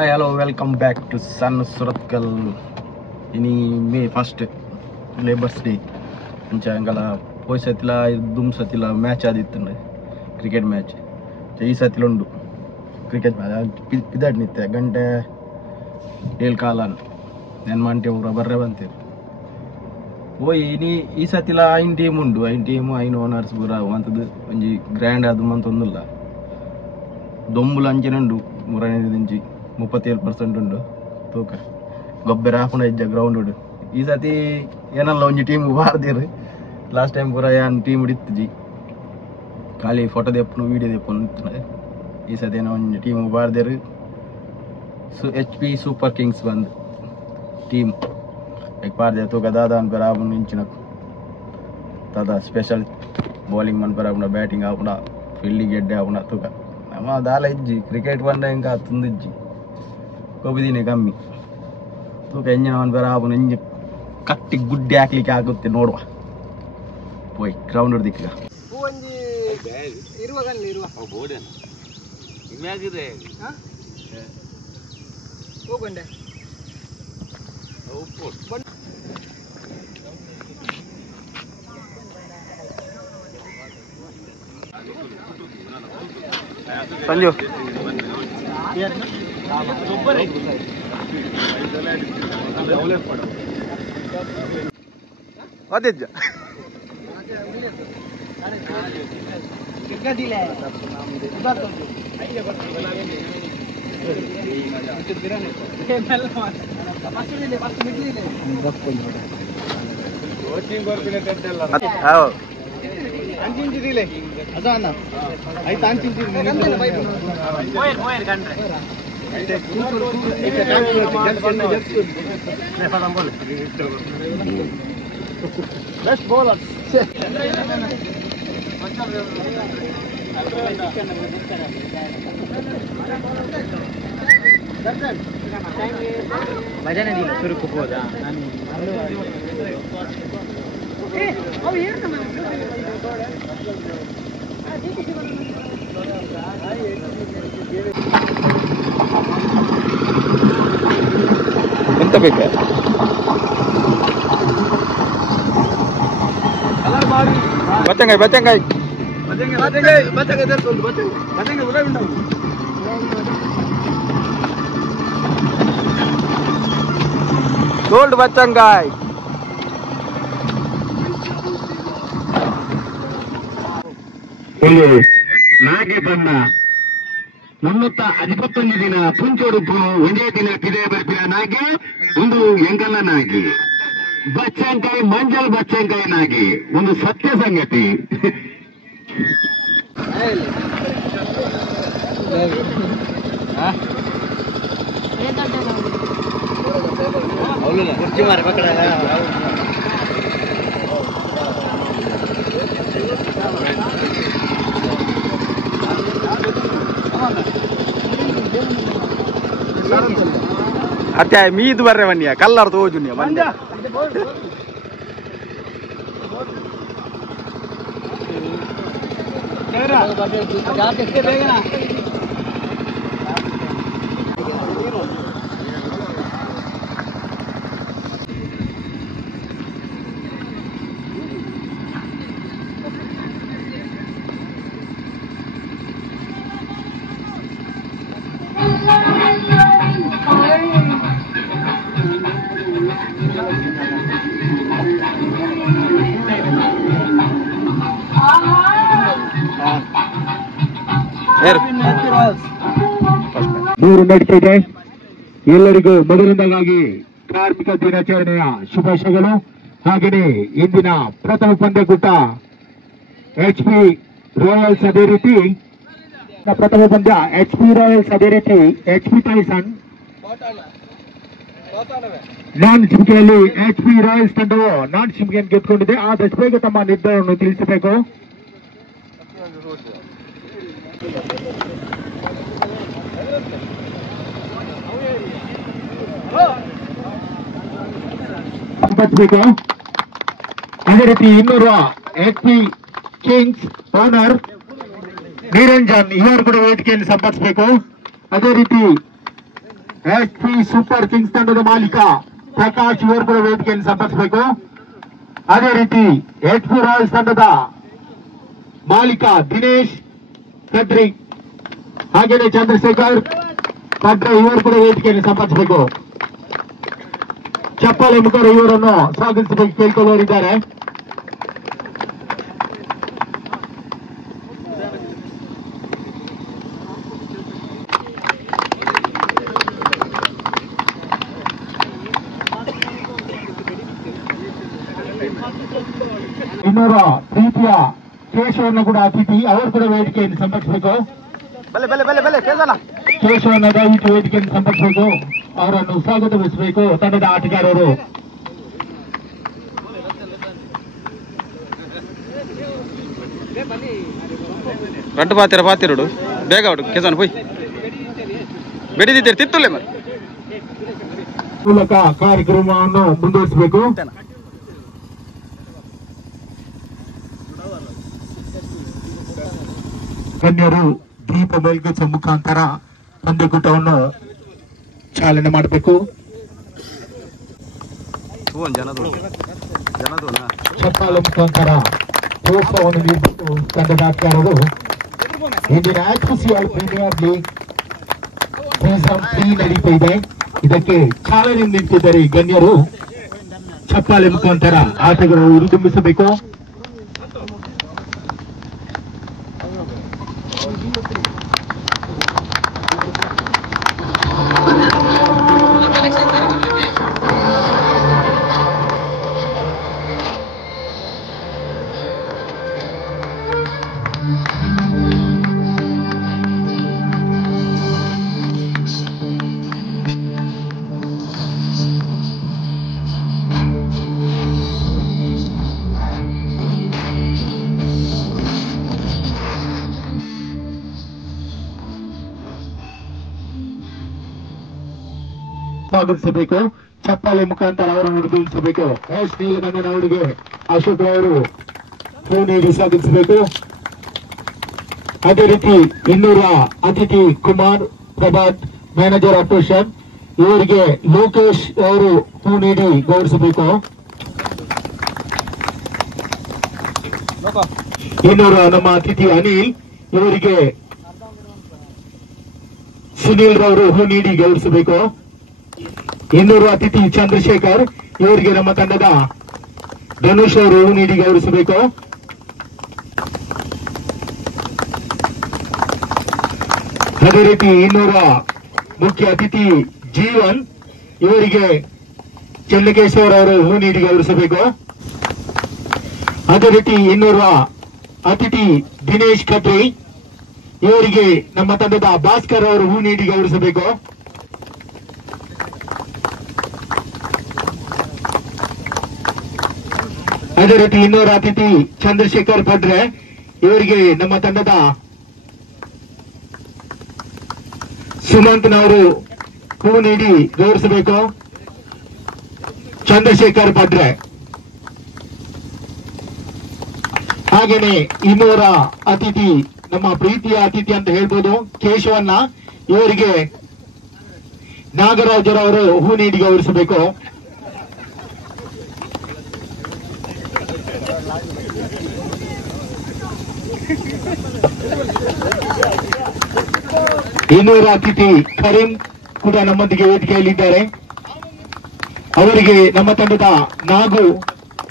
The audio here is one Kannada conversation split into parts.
Hi, hello, welcome back to Sun Suratkal. Ini May 1st Labour's Day. Ancha poi satila dum satila match adittunde cricket match. Ee satila undu cricket match pidad nitte gante el kalan nen mante ura barre bantir. Poi ini ee satila ain team undu ain team ain owners pura antadu onji grand adu mantondulla. Dombulu anjenundu murane dinji 37% ಉಂಡು ತೂಕ ಗೊಬ್ಬರ ಹಾಕೊಂಡು ಇದ್ದ ಗ್ರೌಂಡ್ ಈ ಸತಿ ಏನಲ್ಲ ಒಂಜಿ ಟೀಮ್ ಬಾರ್ದಿರು ಲಾಸ್ಟ್ ಟೈಮ್ ಪೂರ ಏನ್ ಟೀಮ್ ಹಿಡಿತಿದ್ದಿ ಖಾಲಿ ಫೋಟೋ ದೆಪ್ಪನು ವಿಡಿಯೋ ದೆಪ್ಪನು ಈ ಸತಿ ಏನೋ ಒಂಜಿ ಟೀಮ್ ಬಾರ್ದಿರು HP ಸೂಪರ್ ಕಿಂಗ್ಸ್ ಬಂದು ಟೀಮ್ ಬಾರ್ದೆ ತೂಕ ದಾದಾ ಅನ್ಪರ ಆಪುಂಡು ಇಂಚಿನ ದಾದಾ ಸ್ಪೆಷಲ್ ಬೌಲಿಂಗ್ ಮನ್ಪರ ಆಪುಂಡ ಬ್ಯಾಟಿಂಗ್ ಆಪುಂಡ ಫೀಲ್ಡಿಂಗ್ ಗೆಡ್ಡೆ ಆಪುಂಡ ತೂಕ ನಮ್ಮ ದಾಲ ಇಜ್ಜಿ ಕ್ರಿಕೆಟ್ ಬಂದ ಇಂಕ ತುಂದಿಜ್ಜಿ ಕೊಬಿದಿನಿ ಕಮ್ಮಿ ತೂಕ ಎಂಜಿನ ಬರಾಬು ಎಂಜಿ ಕಟ್ಟಿ ಗುಡ್ಡೆ ಹಾಕ್ಲಿಕ್ಕೆ ಆಗುತ್ತೆ ನೋಡುವ ಪೋಯ್ ಗ್ರೌಂಡ್ ಹಿಡ್ದಿಕ್ಕ ಸಂಜು ಅದೇಜ್ಜ ಅಂಚಿಂಚಿದಿಲೆ ಅದಾನ ಆಯ್ತು ಅಂಚಿಂಚಿದಿ Best bowler. ಭಜನೆ ಇಲ್ಲ ಸುರುಕು ಹೋದ ಎಂತ ಬೇಕು ಬಚ್ಚಂಗಾಯಿ ಬಚ್ಚಂಗಾಯಿ ಗೋಲ್ಡ್ ಬಚ್ಚಂಗಾಯಿ ಇಲ್ಲಿ ನಾಗೆ ಬಣ್ಣ 351 ದಿನ ಪುಂಚೋಡುಪು ಒಂದೇ ದಿನ ಪಿದೆ ಬರ್ಪಿನ ನಾಗಿ ಒಂದು ಎಂಗಲ್ಲ ನಾಗಿ ಬಚ್ಚಂಕಾಯಿ ಮಂಜಲ್ ಬಚ್ಚಂಕಾಯಿ ನಾಗಿ ಒಂದು ಸತ್ಯ ಸಂಗತಿ ಅತ್ತೆ ಮೀದು ಬರ್ರೆ ಬನ್ನಿಯ ಕಲ್ಲರ್ ತೋಜುನ್ಯ ಬಂದ ಮೂರು ನಡೀತಿದೆ. ಎಲ್ಲರಿಗೂ ಮೊದಲನೇದಾಗಿ ಕಾರ್ಮಿಕ ದಿನಾಚರಣೆಯ ಶುಭಾಶಯಗಳು. ಹಾಗೆಯೇ ಇಂದಿನ ಪ್ರಥಮ ಪಂದ್ಯಕೂಟ HP ರಾಯಲ್ಸ್ ಅದೇ ರೀತಿ ಪ್ರಥಮ ಪಂದ್ಯ HP ರಾಯಲ್ಸ್ ಅದೇ ರೀತಿ HP ಟೈಸನ್ ನಾನ್ ಚಿಮ್ಕೆಯಲ್ಲಿ HP ರಾಯಲ್ಸ್ ತಂಡವು ನಾನ್ ಚಿಮ್ಕೆಯನ್ನು ಗೆದ್ದುಕೊಂಡಿದೆ. ಆದಷ್ಟು ಬೇಗ ತಮ್ಮ ನಿರ್ಧಾರವನ್ನು ತಿಳಿಸಬೇಕು. ಸಂಪರ್ಕಿಸಬೇಕು. ಅದೇ ರೀತಿ 200 HP ಕಿಂಗ್ಸ್ ಓನರ್ ನಿರಂಜನ್ ಇವರು ಕೂಡ ವೇದಿಕೆಯಲ್ಲಿ ಸಂಪರ್ಕಿಸಬೇಕು. ಅದೇ ರೀತಿ HP ಸೂಪರ್ ಕಿಂಗ್ಸ್ ತಂಡದ ಮಾಲೀಕ ಪ್ರಕಾಶ್ ಇವರು ಕೂಡ ವೇದಿಕೆಯನ್ನು ಸಂಪರ್ಕಿಸಬೇಕು. ಅದೇ ರೀತಿ HP ರಾಯಲ್ಸ್ ತಂಡದ ಮಾಲೀಕ ದಿನೇಶ್ ಕದ್ರಿ ಹಾಗೇನೆ ಚಂದ್ರಶೇಖರ್ ಪಡ್ರೆ ಇವರು ಕೂಡ ವೇದಿಕೆಯನ್ನು ಸಂಪರ್ಕಿಸಬೇಕು. ಚಪ್ಪಾಳೆ ಮುಖರು ಇವರನ್ನು ಸ್ವಾಗತಿಸಬೇಕು ಕೇಳಿಕೊಳ್ಳುವರಿದ್ದಾರೆ. ಇನ್ನೂರ ಪ್ರೀತಿಯ ಕೇಶವನ್ನ ಕೂಡ ಅತಿಥಿ ಅವರು ಕೂಡ ವೇದಿಕೆಯನ್ನು ಸಂಪರ್ಕಿಸಬೇಕು. ಕೇಶವನ್ನ ದಯವಿಟ್ಟು ವೇದಿಕೆಯನ್ನು ಸಂಪರ್ಕಿಸಬೇಕು. ಅವರನ್ನು ಸ್ವಾಗತಿಸಬೇಕು ತಂಡದ ಆಟಗಾರರು. ರಡ್ಡು ಪಾತಿರೋಡು ಬೇಗ ಹೊಡು ಕೇಸನ್ ಹೋಯ್ ಬೆಡಿದಿದ್ದೀರಿ ತಿತ್ತುಲೆ ಮೂಲಕ ಕಾರ್ಯಕ್ರಮವನ್ನು ಮುಂದುವರಿಸಬೇಕು. ಗಣ್ಯರು ದೀಪ ಬೆಳಗಿಸುವ ಮುಖಾಂತರ ಪಂದ್ಯಕೂಟವನ್ನು ಚಾಲನೆ ಮಾಡಬೇಕು. ಚಪ್ಪಾಳೆ ಮುಖಾಂತರ ಪ್ರೋತ್ಸಾಹವನ್ನು ನೀಡಬೇಕು ತಂಡದ ಆಟಗಾರರು. ಇಂದಿನ HPCL ಪ್ರೀಮಿಯರ್ ಲೀಗ್ ಸೀಸನ್ 3 ನಡೀತಾ ಇದೆ. ಇದಕ್ಕೆ ಚಾಲನೆ ನೀಡುತ್ತಿದ್ದಾರೆ ಗಣ್ಯರು. ಚಪ್ಪಾಳೆ ಮುಖಾಂತರ ಆಟಗಾರರು ಹುರಿದುಂಬಿಸಬೇಕು. ಸ್ವಾಗತಿಸಬೇಕು. ಚಪ್ಪಾಳೆ ಮುಖಾಂತರ ಅವರನ್ನು ಹುರಿದುಂಬಿಸಬೇಕು. ಎಸ್ ನೀಲಕಂಠನ್ ಅವರಿಗೆ ಅಶೋಕ್ ಅವರು ಹೂ ನೀಡಿ ಸ್ವಾಗತಿಸಬೇಕು. ಅದೇ ರೀತಿ ಇನ್ನೂರ ಅತಿಥಿ ಕುಮಾರ್ ಪ್ರಭಾತ್ ಮ್ಯಾನೇಜರ್ ಆಪರೇಷನ್ ಇವರಿಗೆ ಲೋಕೇಶ್ ಅವರು ಹೂ ನೀಡಿ ಗೌರವಿಸಬೇಕು. ಇನ್ನೂರ ನಮ್ಮ ಅತಿಥಿ ಅನಿಲ್ ಇವರಿಗೆ ಸುನೀಲ್ ರವರು ಹೂ ನೀಡಿ ಗೌರವಿಸಬೇಕು. ಇನ್ನೂರು ಅತಿಥಿ ಚಂದ್ರಶೇಖರ್ ಇವರಿಗೆ ನಮ್ಮ ತಂಡದ ಧನುಷ್ ಅವರು ಹೂ ನೀಡಿ ಗೌರವಿಸಬೇಕು. ಅದೇ ರೀತಿ ಇನ್ನೂರ ಮುಖ್ಯ ಅತಿಥಿ ಜೀವನ್ ಇವರಿಗೆ ಚನ್ನಕೇಶ್ವರ್ ಅವರು ಹೂ ನೀಡಿ ಗೌರವಿಸಬೇಕು. ಅದೇ ರೀತಿ ಇನ್ನೂರ ಅತಿಥಿ ದಿನೇಶ್ ಕಟ್ರಿ ಇವರಿಗೆ ನಮ್ಮ ತಂಡದ ಭಾಸ್ಕರ್ ಅವರು ಹೂ ನೀಡಿ ಗೌರವಿಸಬೇಕು. ಅದೇ ರೀತಿ ಇನ್ನೂರ ಅತಿಥಿ ಚಂದ್ರಶೇಖರ್ ಪಡ್ರೆ ಇವರಿಗೆ ನಮ್ಮ ತಂಡದ ಸುಮಂತ್ನವರು ಹೂ ನೀಡಿ ಗೌರವಿಸಬೇಕು. ಚಂದ್ರಶೇಖರ್ ಪಡ್ರೆ ಹಾಗೇನೆ ಇನ್ನೂರ ಅತಿಥಿ ನಮ್ಮ ಪ್ರೀತಿಯ ಅತಿಥಿ ಅಂತ ಹೇಳ್ಬೋದು ಕೇಶವನ್ನ ಇವರಿಗೆ ನಾಗರಾಜರವರು ಹೂ ನೀಡಿ ಗೌರವಿಸಬೇಕು. ಇನ್ನೂರ ಅತಿಥಿ ಕರೀಂ ಕೂಡ ನಮ್ಮೊಂದಿಗೆ ವೇದಿಕೆಯಲ್ಲಿದ್ದಾರೆ. ಅವರಿಗೆ ನಮ್ಮ ತಂಡದ ನಾಗು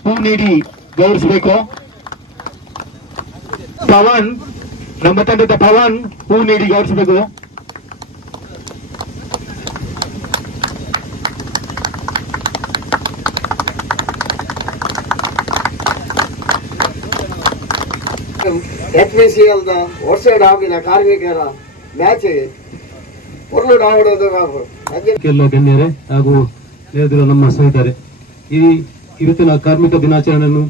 ಹೂ ನೀಡಿ ಗೌರವಿಸಬೇಕು. ಪವನ್ ನಮ್ಮ ತಂಡದ ಪವನ್ ಹೂ ನೀಡಿ ಗೌರವಿಸಬೇಕು. HPCL ವರ್ಷದ ಆಗಿನ ಕಾರ್ಮಿಕರ ಮ್ಯಾಚ್ ಪೊರ್ಲು ಆಡೋದು ಎಲ್ಲ ಗಣ್ಯರೇ ಹಾಗೂ ನೇದ್ರು ನಮ್ಮ ಸ್ನೇಹಿತರೆ, ಈ ಇವತ್ತಿನ ಕಾರ್ಮಿಕ ದಿನಾಚರಣೆಯನ್ನು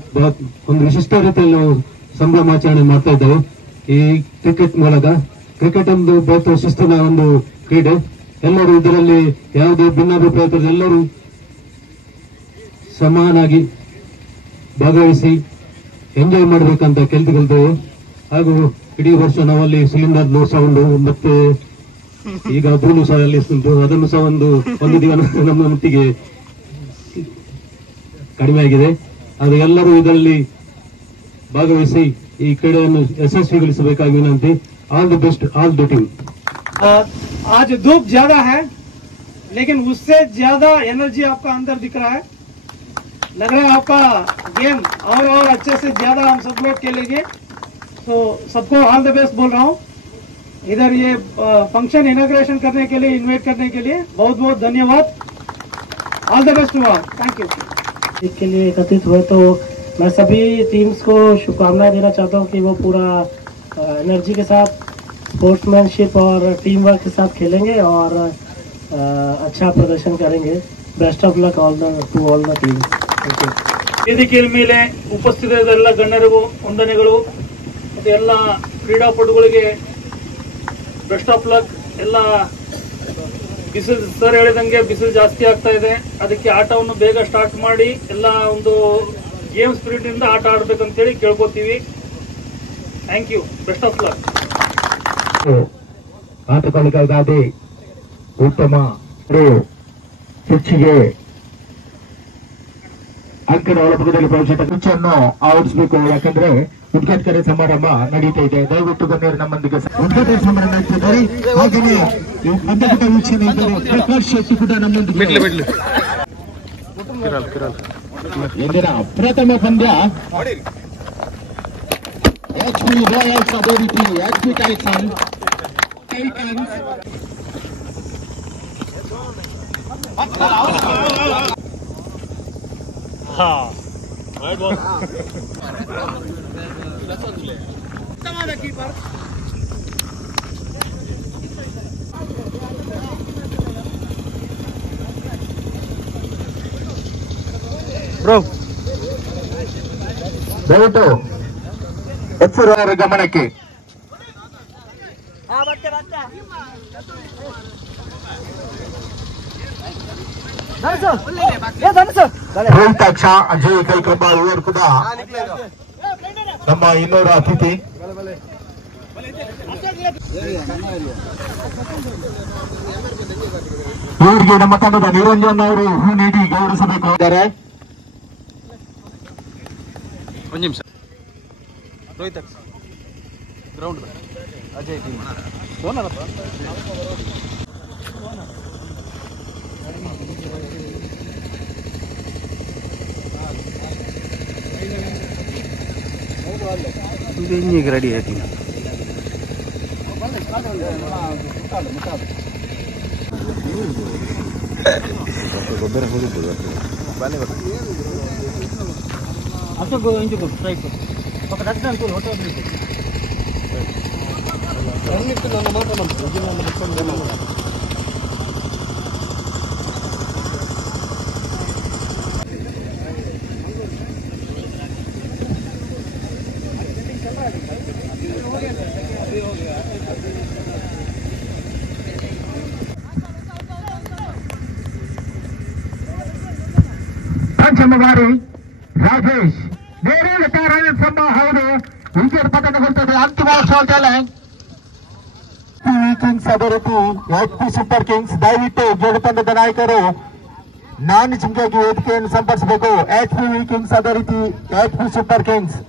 ಒಂದು ವಿಶಿಷ್ಟ ರೀತಿಯಲ್ಲಿ ನಾವು ಸಂಭ್ರಮಾಚರಣೆ ಮಾಡ್ತಾ ಇದ್ದೇವೆ. ಈ ಕ್ರಿಕೆಟ್ ಮೂಲಕ ಕ್ರಿಕೆಟ್ ಒಂದು ಬಹುತ ಶಿಸ್ತಿನ ಒಂದು ಕ್ರೀಡೆ. ಎಲ್ಲರೂ ಇದರಲ್ಲಿ ಯಾವುದೇ ಭಿನ್ನಾಭಿಪ್ರಾಯ ಎಲ್ಲರೂ ಸಮಾನಾಗಿ ಭಾಗವಹಿಸಿ ಎಂಜಾಯ್ ಮಾಡಬೇಕಂತ ಕೇಳ್ತಿದ್ದೇವೆ. ಹಾಗೂ ಇಡೀ ವರ್ಷ ನಾವಲ್ಲಿ ಸಿಲಿಂಡರ್ ಸೌಂಡ್ ಮತ್ತೆ ಈಗ ಧೂಳು ಸಹ ಅಲ್ಲಿ ಉಂಟು, ಅದನ್ನು ಸಹ ಒಂದು ದಿನ ನಮ್ಮ ಮಟ್ಟಿಗೆ ಕಡಿಮೆ ಆಗಿದೆ. ಅದು ಎಲ್ಲರೂ ಇದರಲ್ಲಿ ಭಾಗವಹಿಸಿ ಈ ಕ್ರೀಡೆಯನ್ನು ಯಶಸ್ವಿಗೊಳಿಸಬೇಕಾಗಿ ವಿನಂತಿ. All the best all the team. आज धूप ज्यादा है लेकिन उससे ज्यादा एनर्जी आपका अंदर दिख रहा है, लग रहा है आपका गेम और अच्छे से ज्यादा हम सब लोग खेलेंगे। तो सबको ऑल द बेस्ट बोल रहा हूँ। इधर ये फंक्शन इनॉग्रेशन करने के लिए इनवाइट करने के लिए बहुत बहुत धन्यवाद। ऑल द बेस्ट हुआ, थैंक यू। इसके लिए एकत्रित हुए तो मैं सभी टीम्स को शुभकामनाएं देना चाहता हूँ कि वो पूरा एनर्जी के साथ स्पोर्ट्समैनशिप और टीम वर्क के साथ खेलेंगे और अच्छा प्रदर्शन करेंगे। Best of luck to all the team. ವೇದಿಕೆಯ ಮೇಲೆ ಉಪಸ್ಥಿತರಿದ್ದ ಎಲ್ಲ ಗಣ್ಯರಿಗೂ ವಂದನೆಗಳು ಮತ್ತು ಎಲ್ಲ ಕ್ರೀಡಾಪಟುಗಳಿಗೆ ಬೆಸ್ಟ್ ಆಫ್ ಲಕ್. ಎಲ್ಲ ಬಿಸಿಲು ಸರ್ ಹೇಳಿದಂಗೆ ಬಿಸಿಲು ಜಾಸ್ತಿ ಆಗ್ತಾ ಇದೆ, ಅದಕ್ಕೆ ಆಟವನ್ನು ಬೇಗ ಸ್ಟಾರ್ಟ್ ಮಾಡಿ ಎಲ್ಲ ಒಂದು ಗೇಮ್ ಸ್ಪಿರಿಟ್ ಇಂದ ಆಟ ಆಡ್ಬೇಕಂತೇಳಿ ಕೇಳ್ಕೊತೀವಿ. Thank you, best of luck. ಆಟಗಾರರಿಗಾದ ಉತ್ತಮ ಶಿಕ್ಷೆಗೆ ಅಂಕದ ಒಳಭಾಗದಲ್ಲಿ ಭವಿಷ್ಯದ ಕುಚ್ಚನ್ನು ಆವರಿಸಬೇಕು. ಯಾಕಂದ್ರೆ ಉದ್ಘಾಟನೆ ಸಮಾರಂಭ ನಡೀತಾ ಇದೆ. ದಯವಿಟ್ಟು ಗಣ್ಯರು ನಮ್ಮೊಂದಿಗೆ ಉದ್ಘಾಟನೆ ಸಮಾರಂಭ ನಡೀತಿದ್ದಾರೆ. ಹಾಗೆಯೇ ಈ ಅದ್ಭುತ ವೀಕ್ಷಣೆ ಇದ್ದರು ಪ್ರಕಾಶ್ ಶೆಟ್ಟಿ ಕೂಡ ನಮ್ಮೊಂದಿಗೆ. ಇಂದಿನ ಪ್ರಥಮ ಪಂದ್ಯ HP Royals ಅದೇ ರೀತಿ HP Titans ದಯವಿಟ್ಟು ಹೆಚ್ಚುವರ ಗಮನಕ್ಕೆ. ರೋಹಿತಾಕ್ಷ ಅಜಯ್ ಕೈಕಂಬ ಇವರು ಕೂಡ ನಮ್ಮ ಇನ್ನೂರ ಅತಿಥಿ. ಇವರಿಗೆ ನಮ್ಮ ತಂಡದ ನಿರಂಜನ್ ಅವರು ಹೂ ನೀಡಿ ಗೌರವಿಸಬೇಕು. ಒಂದು ನಿಮಿಷ. ರೋಹಿತಾಕ್ಷ ಗ್ರೌಂಡ್ ಅಜಯ್ ಟೀಮ್ ಈಗ ರೆಡಿ ಆಯ್ತು. ಗೊಬ್ಬರ ಹೋಗಿದ್ದು ಪಂಚಮವಾರಿ ರಾಜೇಶ್ ಬೇರೆ ತಾರಾಯಣ ಸಂಭ ಹೌದು ವಿಕೆಟ್ ಪತನಗೊಳ್ತದೆ. ಅಂತಿಮ ಕಿಂಗ್ಸ್ ಅದೇ ರೀತಿ HP ಸೂಪರ್ ಕಿಂಗ್ಸ್ ದಯವಿಟ್ಟು ಜೋಡು ತಂಡದ ನಾಯಕರು ನಾನ್ ಚಿಂಗಾಗಿ ವೇದಿಕೆಯನ್ನು ಸಂಪರ್ಕಿಸಬೇಕು. HP ಕಿಂಗ್ಸ್ ಅದೇ ರೀತಿ HP ಸೂಪರ್ ಕಿಂಗ್ಸ್.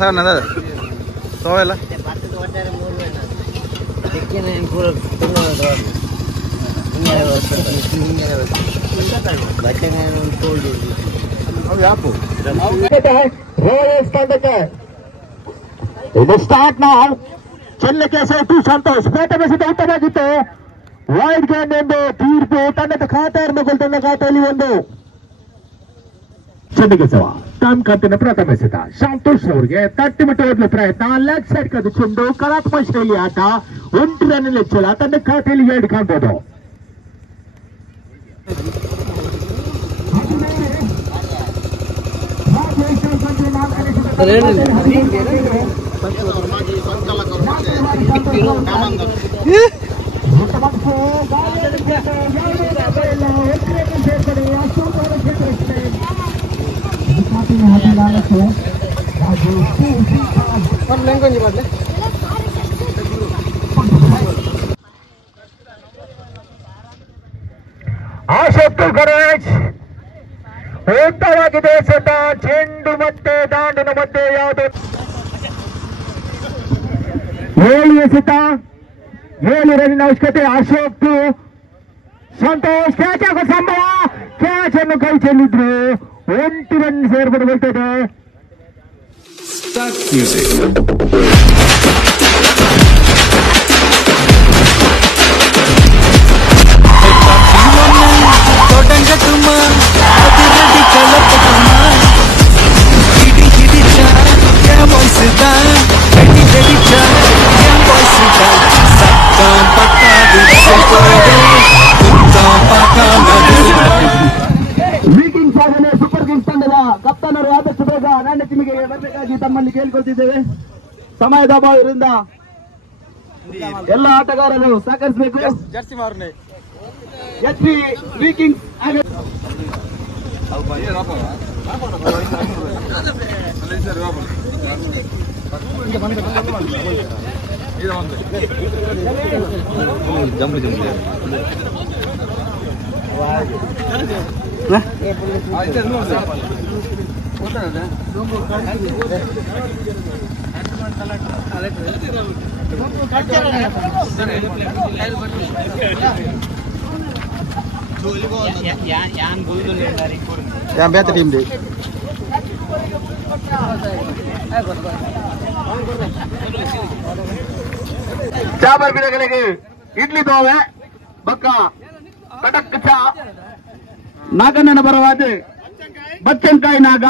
ಸರ್ ನದ ಸೋವೆಲ್ಲ ಇದು ಸ್ಟಾರ್ಟ್ ನಾವು ಚೆನ್ನಕೇಶವ ಟು ಸಂತೋಷ್ ಪೇಟ ಬೆಸೆದ ಉತ್ತಮವಾಗಿತ್ತು. ವೈಡ್ ಗೇಮ್ ಎಂದು ತೀರ್ಪು ತಂಡದ ಖಾತೆಯನ್ನು ತನ್ನ ಖಾತೆಯಲ್ಲಿ ಒಂದು ಚೆನ್ನಕೇಶವ ತಮ್ಮ ಕಂತಿನ ಪ್ರಥಮ ಎಸೆತ ಸಂತೋಷ್ ಅವರಿಗೆ ತಟ್ಟಿಬಿಟ್ಟು ಓದಲು ಪ್ರಯತ್ನ. ಲೆಗ್ ಸೈಡ್ ಕದು ಚೆಂಡು ಕಲಾತ್ಮಕ ಶೈಲಿ ಆಟ 1 ರನ್ ಲೆಚ್ಚಲ ತನ್ನ ಖಾತೆಯಲ್ಲಿ 2 ಕಾಣಬಹುದು. ಅಶೋಕ್ ಗಣೇಶ್ ಉತ್ತಮವಾಗಿದೆ ಸತ ಚೆಂಡು ಮತ್ತೆ ದಾಂಡಿನ ಮಧ್ಯೆ ಯಾವುದು 7 ಎಸೆತ 7 ರನ್ನಿನ ಅವಶ್ಯಕತೆ. ಅಶೋಕ್ ಸಂತೋಷ್ ಕ್ಯಾಚ್ ಆಗೋ ಸಂಭವ, ಕ್ಯಾಚ್ ಅನ್ನು ಕೈ ಚೆಲ್ಲಿದ್ರು 8 ರನ್ ಸೇರ್ಪಡೆಗೊಳ್ತದೆ. ವೀಕಿಂಗ್ ಸಾಧನೆ ಸೂಪರ್ ಕಿಂಗ್ಸ್ ತಂಡದ ಕಪ್ತಾನರು ಆದಷ್ಟು ಬೇಗ ನಾಣ್ಯ ಚಿಮ್ಮಿಗೆ ಬರಬೇಕಾಗಿ ತಮ್ಮಲ್ಲಿ ಕೇಳಿಕೊಳ್ತಿದ್ದೇವೆ. ಸಮಯದ ಅಭಾವದಿಂದ ಎಲ್ಲ ಆಟಗಾರರು ಸಹಕರಿಸಬೇಕು. HP viking yang bete tim deh. ಚಾಬರ್ ಬಿಡಗಳಿಗೆ ಇಡ್ಲಿ ದೋವೆ ಬಕ್ಕ ಕಟಕ್ ಚಾ ನಾಗಣ್ಣನ ಬರವಾದ ಬಚ್ಚನ್ಕಾಯಿ ನಾಗ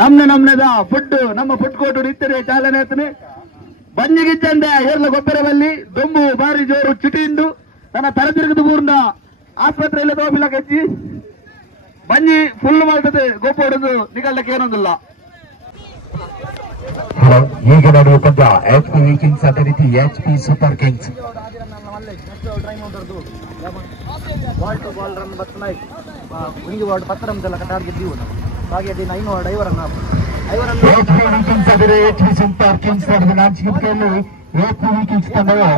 ನಮ್ನೆದ ಫುಡ್ ನಮ್ಮ ಫುಡ್ ಕೋರ್ಟ್ ನಿಂತರೆ ಚಾಲನೆ ಆತನೆ. ಬಂಜಿಗಿಚ್ಚಂದೆ ಏರ್ಲ ಗೊಬ್ಬರವಲ್ಲಿ ದೊಂಬು ಬಾರಿ ಜೋರು ಚಿಟಿಂದು ತನ್ನ ತರದಿರುಗದ ಊರ್ನ ಆಸ್ಪತ್ರೆಯಲ್ಲಿ ದೋಬಿಲ್ಲ ಕಚ್ಚಿ ಬಂಜಿ ಫುಲ್ ಮಾಡ್ತದೆ ಗೊಬ್ಬ ಹೊಡೆದು ನಿಗಳ್ಳಕ್ಕೆ ಏನೊಂದಿಲ್ಲ. ಈಗ ನೋಡುವ ಪಂದ್ಯ ಎಚ್ಪಿ ವೀಕಿಂಗ್ಸ್ ಅದೇ ರೀತಿ ಎಚ್ಪಿ ಸೂಪರ್ ಕಿಂಗ್ಸ್. ಎಚ್ಪಿ ವೀಕಿಂಗ್ಸ್ ಆದರೆ ಎಚ್ಪಿ ಸೂಪರ್ ಕಿಂಗ್ಸ್ ನಡೆದ ನಾಚಿಕೆಯಲ್ಲಿ ಎಚ್ಪಿ ವೀಕಿಂಗ್ಸ್ ತಂಡವು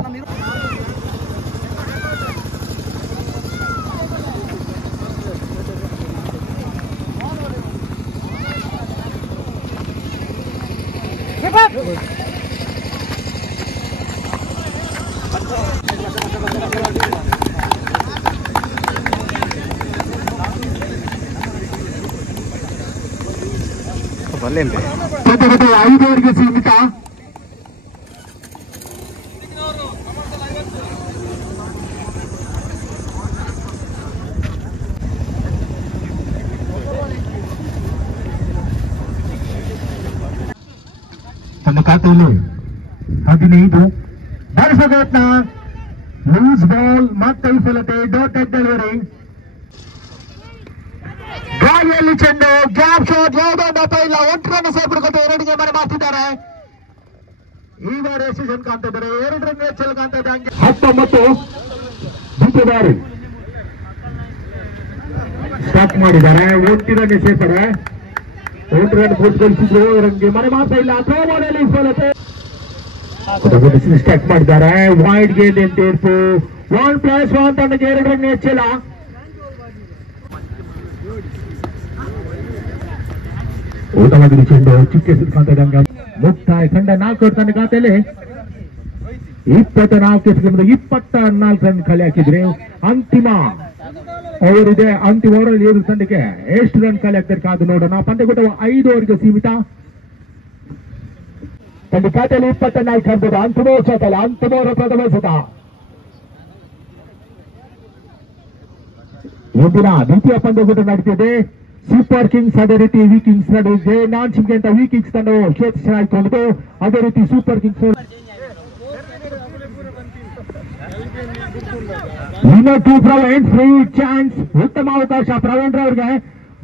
ಜೊತೆಗೆ 5 ಓವರ್ಗೆ ಸೀಮಿತ. ತಮ್ಮ ಖಾತೆಯಲ್ಲಿ 15 ಬಾರಿಸುವ ಪ್ರಯತ್ನ, ಲೂಸ್ ಬಾಲ್ ಮತ್ತೆ ವಿಫಲತೆ, ಡಾಟೆಡ್ ಡೆಲಿವರಿ. ಗಾಳಿಯಲ್ಲಿ ಚೆಂಡು, ಗ್ಯಾಪ್ ಶಾಟ್, ಯಾವುದೋ ಡಾಟ ಇಲ್ಲ, 1 ರನ್ ಸೇರ್ಪಡೆಗೊಂಡು 2ಗೆ ಮನೆ ಮಾಡ್ತಿದ್ದಾರೆ. ಈ ಬಾರಿ ಎಸೆಷನ್ ಕಾಣ್ತಿದ್ದಾರೆ, 2 ರನ್ ಹೆಚ್ಚಲು ಕಾಣ್ತಾ ಇದೆ. 19 ದ್ವಿತೀಯದಾರಿ ಸ್ಟಾರ್ಟ್ ಮಾಡಿದ್ದಾರೆ. 1 ರನ್ ಸೇರ್ಪಡೆ, 1 ರನ್ ಪೂರ್ತಿಗೊಳಿಸಿದ್ರು, 2ಗೆ ಮನೆ ಮಾಡ್ತಾ ಇಲ್ಲ. ಥ್ರೋ ಬಾಲಲ್ಲಿ ವಿಫಲತೆ, ಸ್ಟಾರ್ಟ್ ಮಾಡಿದ್ದಾರೆ. ವೈಡ್ ಗೇಂದ್ ಅಂತ ಇರ್ತು, 1+1 ತಂಡಕ್ಕೆ 2 ರನ್ ಹೆಚ್ಚಲ. ಊಟವಾಗಿ ಚೆಂಡು ಚಿಕ್ಕ ಕಾಣ್ತಾ ಇದ್ದಂಗೆ ಮುಕ್ತಾಯ ಕಂಡ 4 ತಂಡ ಖಾತೆಯಲ್ಲಿ 24 ಎಸೆತದಿಂದ 24 ರನ್ ಖಾಲಿ ಹಾಕಿದ್ರೆ. ಅಂತಿಮ ಓವರ್ ಇದೆ, ಅಂತಿಮ ಓವರ್ 7 ತಂಡಕ್ಕೆ ಎಷ್ಟು ರನ್ ಖಾಲಿ ಆಗ್ತಾರೆ ಕಾದು ನೋಡೋಣ. ಪಂದ್ಯಕೂಟ 5 ಓವರ್ಗೆ ಸೀಮಿತ. ತನ್ನ ಖಾತೆಯಲ್ಲಿ 24 ಹಂತದ ಅಂತಿಮ ಸೋತಲ್ಲ, ಅಂತಿಮ ಓವರ್ ಪ್ರಥಮ ಎಸೆತ. ಇಂದಿನ ದ್ವಿತೀಯ ಪಂದ್ಯಕೂಟ ನಡೀತಿದೆ. ಸೂಪರ್ ಕಿಂಗ್ಸ್ ಅದೇ ರೀತಿ ವೀಕಿಂಗ್ಸ್ ನಡೆದಿದೆ. ನಾನ್ ಚಿಮ್ಗೆ ಅಂತ ವೀಕಿಂಗ್ಸ್ ತಂಡವು ಕ್ಷೇತ್ರ ಆಯ್ಕೊಂಡಿದ್ದು, ಅದೇ ರೀತಿ ಸೂಪರ್ ಕಿಂಗ್ಸ್ ಇನ್ನೊಂದು ಪ್ರವೀಣ್ ಫ್ರೀ ಚಾನ್ಸ್, ಉತ್ತಮ ಅವಕಾಶ ಪ್ರವೀಣ್ ರವರಿಗೆ.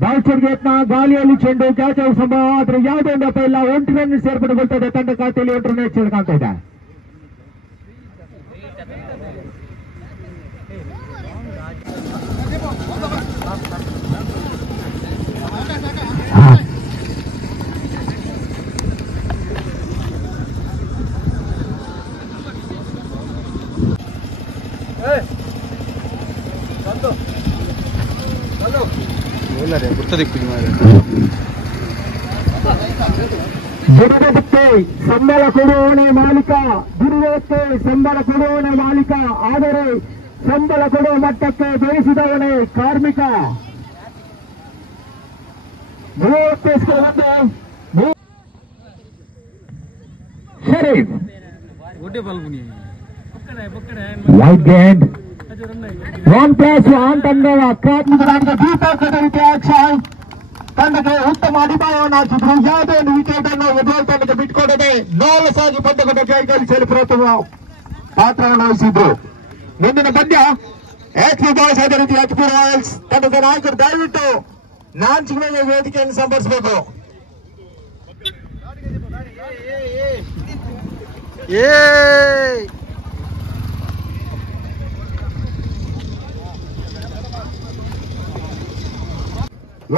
ಬಾಲ್ಚರ್ಗೆ ಯತ್ನ, ಗಾಳಿಯಲ್ಲಿ ಚೆಂಡು, ಕ್ಯಾಚ್ ಆಗುವ ಸಂಭವ, ಆದ್ರೆ ಯಾವುದೇ ಒಂದು ಇಲ್ಲ. 1 ರನ್ ಸೇರ್ಪಡೆಗೊಳ್ತಾ ಇದೆ ತಂಡ ಖಾತೆಯಲ್ಲಿ, 1 ರನ್ ಹೆಚ್ಚು ಕಾಣ್ತಾ ಇದೆ. ದುಡಿದಕ್ಕೆ ಸಂಬಳ ಕೊಡುವವನೇ ಮಾಲೀಕ, ದುಡಿದಕ್ಕೆ ಸಂಬಳ ಕೊಡುವವನೇ ಮಾಲೀಕ, ಆದರೆ ಸಂಬಳ ಕೊಡುವ ಮಟ್ಟಕ್ಕೆ ಬೆಳೆಸಿದವನೇ ಕಾರ್ಮಿಕ. 30 ಶರೀಫ್ ವೈಟ್ ಗೇಟ್ 1+1 ತಂಡದ ಕಾರ್ಮಿಕರಾದ ದೀಪಕ್ ರೀತಿಯಾಗಿ ತಂಡಕ್ಕೆ ಉತ್ತಮ ಅಡಿಪಾಯವನ್ನು ಹಾಕಿದ್ರು. ಯಾವುದೇ ಒಂದು ವಿಕೆಟ್ ಅನ್ನು ಎದುರು ತಂಡಕ್ಕೆ ಬಿಟ್ಟುಕೊಡದೆ 4 ಸಾಗಿ ಪಂದ್ಯವನ್ನು ಜಯಗಳಿಸಲು ಪ್ರಥಮ ಪಾತ್ರವನ್ನು ವಹಿಸಿದ್ರು. ಮುಂದಿನ ಪಂದ್ಯ HP ಬಾಯ್ಸ್ ಅದೇ ರೀತಿ HP ರಾಯಲ್ಸ್ ತಂಡದ ನಾಯಕರು ದಯವಿಟ್ಟು ನಾಂಚಿನ ವೇದಿಕೆಯನ್ನು ಸಂಪರ್ಕಿಸಬೇಕು.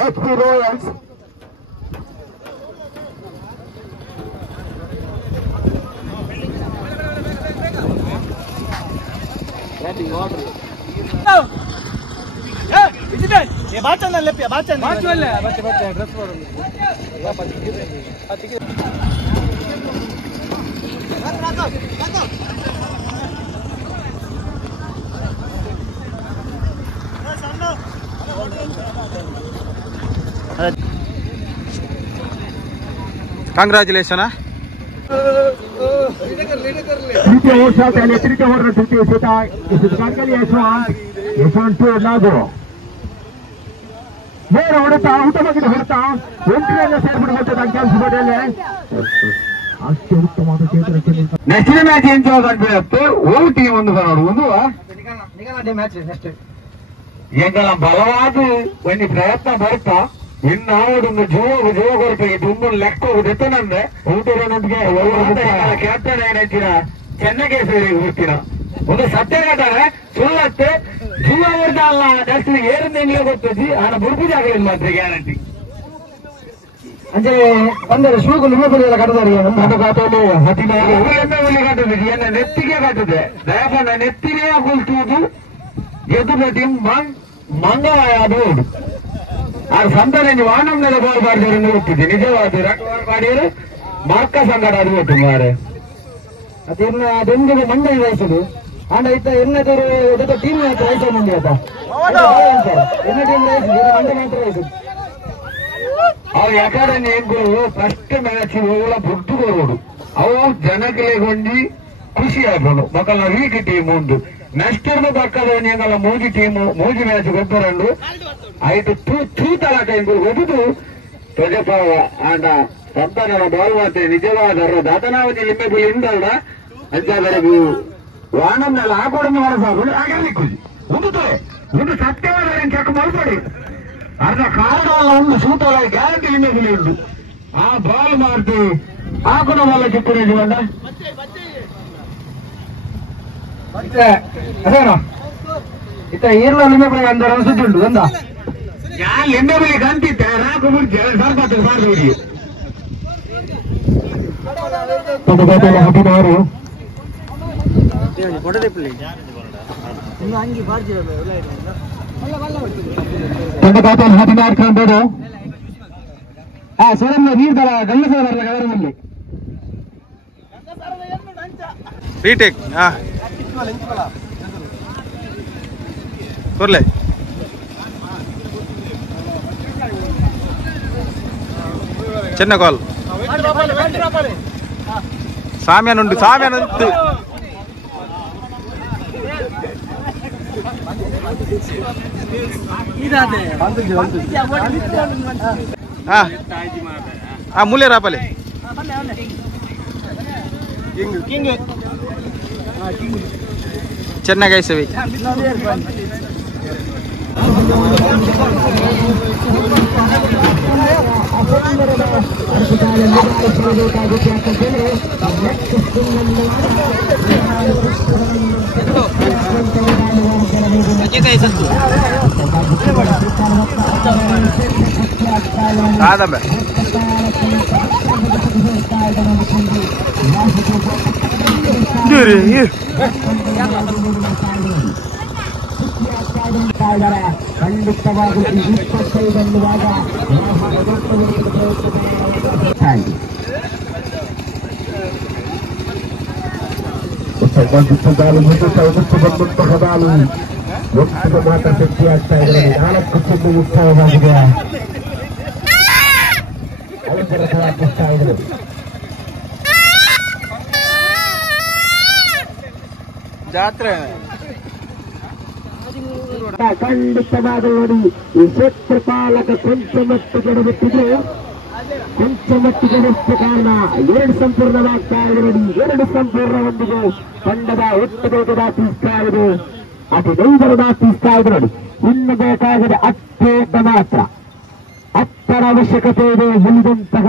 HP Royals congratulation. तृतीय ओवर शाट आले. तृतीय ओवर तृतीय षटक यशवंत यशवंत लागू ನೇರ ಹೊಡೆತ ಉತ್ತಮವಾಗಿ ಹೊಡೆತ ಎಂಟ್ರಿಯನ್ನು ಸೇರ್ಪಡೆಗೊಳ್ತದ ಕೆಲಸ ಪಡೆಯಲೇ ಅಷ್ಟೇ ಉತ್ತಮವಾದ ಚೇತನ. ನೆಕ್ಸ್ಟ್ ಮ್ಯಾಚ್ ಏನ್ చూడండి ఓ టీం ఉంది కనడు ಎಂಗಳ ಬಲವಾದ ಒಂದು ಪ್ರಯತ್ನ ಬರ್ತಾ ಇನ್ನಾವುದೊಂದು ಜೀವ ಕೊರತೆ ಇದೊಂದು ಲೆಕ್ಕ ಹೋಗುತ್ತೇನಂದ್ರೆ ಊಟರೊಂದಿಗೆ ಕ್ಯಾಪ್ಟನ್ ಏನಾಯ್ತೀರ ಚೆನ್ನಕ್ಕೆ ಸೇರಿ ಹೋಗ್ತೀರ ಒಂದು ಸತ್ಯ ಹೇಳ್ತಾರೆ ಸುಳ್ಳತ್ತೆ ಜೀವ ಹೊಡೆದ ಅಲ್ಲ ಜಾಸ್ತಿ ಏರನ್ನೇ ಗೊತ್ತಜ್ಜಿ ಆನ ಬುರ್ಬುಜಾಗಲಿಲ್ಲ ಮಾತ್ರ ಗ್ಯಾರಂಟಿ ಅಂದ್ರೆ ಅಂದರೆ ಶೂಗಳು ನಿಮ್ಮಲ್ಲ ಕಟ್ಟದಾರೆ ನಮ್ಮ ಖಾತೆಯಲ್ಲಿ 16 ಕಟ್ಟದೆ ಎನ್ನ ನೆತ್ತಿಗೆ ಕಟ್ಟದೆ ದಯಪಣ್ಣ ನೆತ್ತಿಗೆ ಕುಲ್ತುವುದು ಎದುರು ಟೀಮ್ ಮಂಗವಾದು ಆ ಸಂತಾನ ನೀವು ಆನಂದದ ಗೋಲ್ ಮಾಡಿದವರು ಹೋಗ್ತಿದ್ದೆ ನಿಜವಾದ ಮಾಡಿದ್ರೆ ಮಾರ್ಕ ಸಂಗಡ ಅದು ಹೋಗ್ತು ಮಾರೆ ಅದೊಂದು ಮಂಡ ವಯಸ್ಸದು ಆಂಡ ಇತ್ತ ಎನ್ನದವರು ಟೀಮ್ ವಯಸ್ಸು ಮಂದಿ ಆತ ಎನ್ನ ಟೀಮ್ ವಯಸ್ಸು ಮಂಡ ಮಾತ್ರ ವಯಸ್ಸು ಅವು ಯಾಕಂದ್ರೆ ಎಂಗುಲು ಫಸ್ಟ್ ಮ್ಯಾಚ್ ಹೋಗಲ ಬುಡ್ಡುಗೋಡು ಅವು ಜನಗಳಿಗೆ ಖುಷಿ ಆಗ್ಬೋದು ಮಕ್ಕಳ ವೀಕ್ ಟೀಮ್ ಒಂದು ನೆಕ್ಸ್ಟ್ ಪಕ್ಕದ ಎಂಗಲ ಮೂಜಿ ಟೀಮು ಮೂಜಿ ಮ್ಯಾಚ್ ಗೊಬ್ಬರಂಡು ಐದು ತೂತಲಾಟ ಎಂಗುಲು ಒಬ್ಬದು ಪ್ರಜಾಪಾವ ಆಂಡ ಸಂತಾನದ ಬಾಲ್ ಮಾತೆ ನಿಜವಾದ ದಾತನಾವತಿ ಲಿಂಬೆಬುಲಿ ಇಂದಲ್ಡ ಅಂಚಾದರಗು ವಾಣಮ್ನೆಲ್ಲ ಹಾಕೋಡನ್ನು ಹೊರಸಾಗಲು ಹಾಗೆ ಖುಷಿ ಒಂದು ಸತ್ಯವಾದ ಚೆಕ್ ಮಾಡ್ಬೇಡಿ ಅರ್ಧ ಕಾರಣ ಒಂದು ಸೂತಲ ಗ್ಯಾರಂಟಿ ಲಿಂಬೆಬುಲಿ ಉಂಟು ಆ ಬಾಲ್ ಮಾಡ್ತು ಹಾಕೋಣ ಬಾಲ ಚಿಕ್ಕೂರು ಜೀವನ ಅದೇನೋ ಇತ್ತ ಈರ್ಲ ಲಿಂಬೆಬುಲಿ ಅಂದರ ಸುದ್ದಿ ಉಂಟು ಅಂದ ಯಾ ಲಿಂಬೆಬುಲಿ ಕಂತಿತ್ತೆ ರಾಕು ಬಿಡ್ತೆ ಸರ್ಬತ್ತು ಮಾಡ್ಬೋದು 16 ಕಂಡು ಸೋರನ್ನ ನೀರ್ದಲ್ಲ ಗಂಡಸರ ಗವರ್ನಲ್ಲಿ ರೀಟೇಕ್ ಕೊರ್ಲೆ ಚೆನ್ನ ಕಾಲ್ ಸಾಮ್ಯಾನುಂಟು ಸಾಮ್ಯಾನುಂಟು ಮೂಲೆ ರಾಪಲೆ ಚೆನ್ನಾಗೈಸವಿ ಬೇಕಾಗುತ್ತೆ ಕಾದಂಬೆ ಖಂಡಿತವಾಗಿ ಬಂದಂತಹದಾಲು ಒಟ್ಟಿಗೆ ಮಾತ್ರ ಶಕ್ತಿ ಆಗ್ತಾ ಇದ್ದಾರೆ. 4 ಚೆಂಡು ಉತ್ಸವವಾಗಿದೆ. ಅವಸರವಾಗ್ತಾ ಇದ್ರು. ಜಾತ್ರೆ ಖಂಡಿತವಾದ ನೋಡಿ ಈ ಕ್ಷೇತ್ರಪಾಲಕ ಕೊಂಚ ಮಟ್ಟಿಗೆ ಎಡಬಿಟ್ಟಿದ್ರೆ ಕೊಂಚ ಮಟ್ಟಿಗೆ ಎಡಬಿಟ್ಟ ಕಾರಣ 2 ಸಂಪೂರ್ಣವಾಗ್ತಾ ಇದೆ ನೋಡಿ. 2 ಸಂಪೂರ್ಣವೊಂದಿಗೆ ತಂಡದ ಒಟ್ಟು ದಾಟಿಸ್ತಾ ಇದೆ. ಅತಿ ದೈವರು ದಾಟಿಸ್ತಾ ಇದೆ ನೋಡಿ. ಇನ್ನು ಬೇಕಾದರೆ 10 ಮಾತ್ರ. 10ರ ಅವಶ್ಯಕತೆ ಇದೆ. ಉಳಿದಂತಹ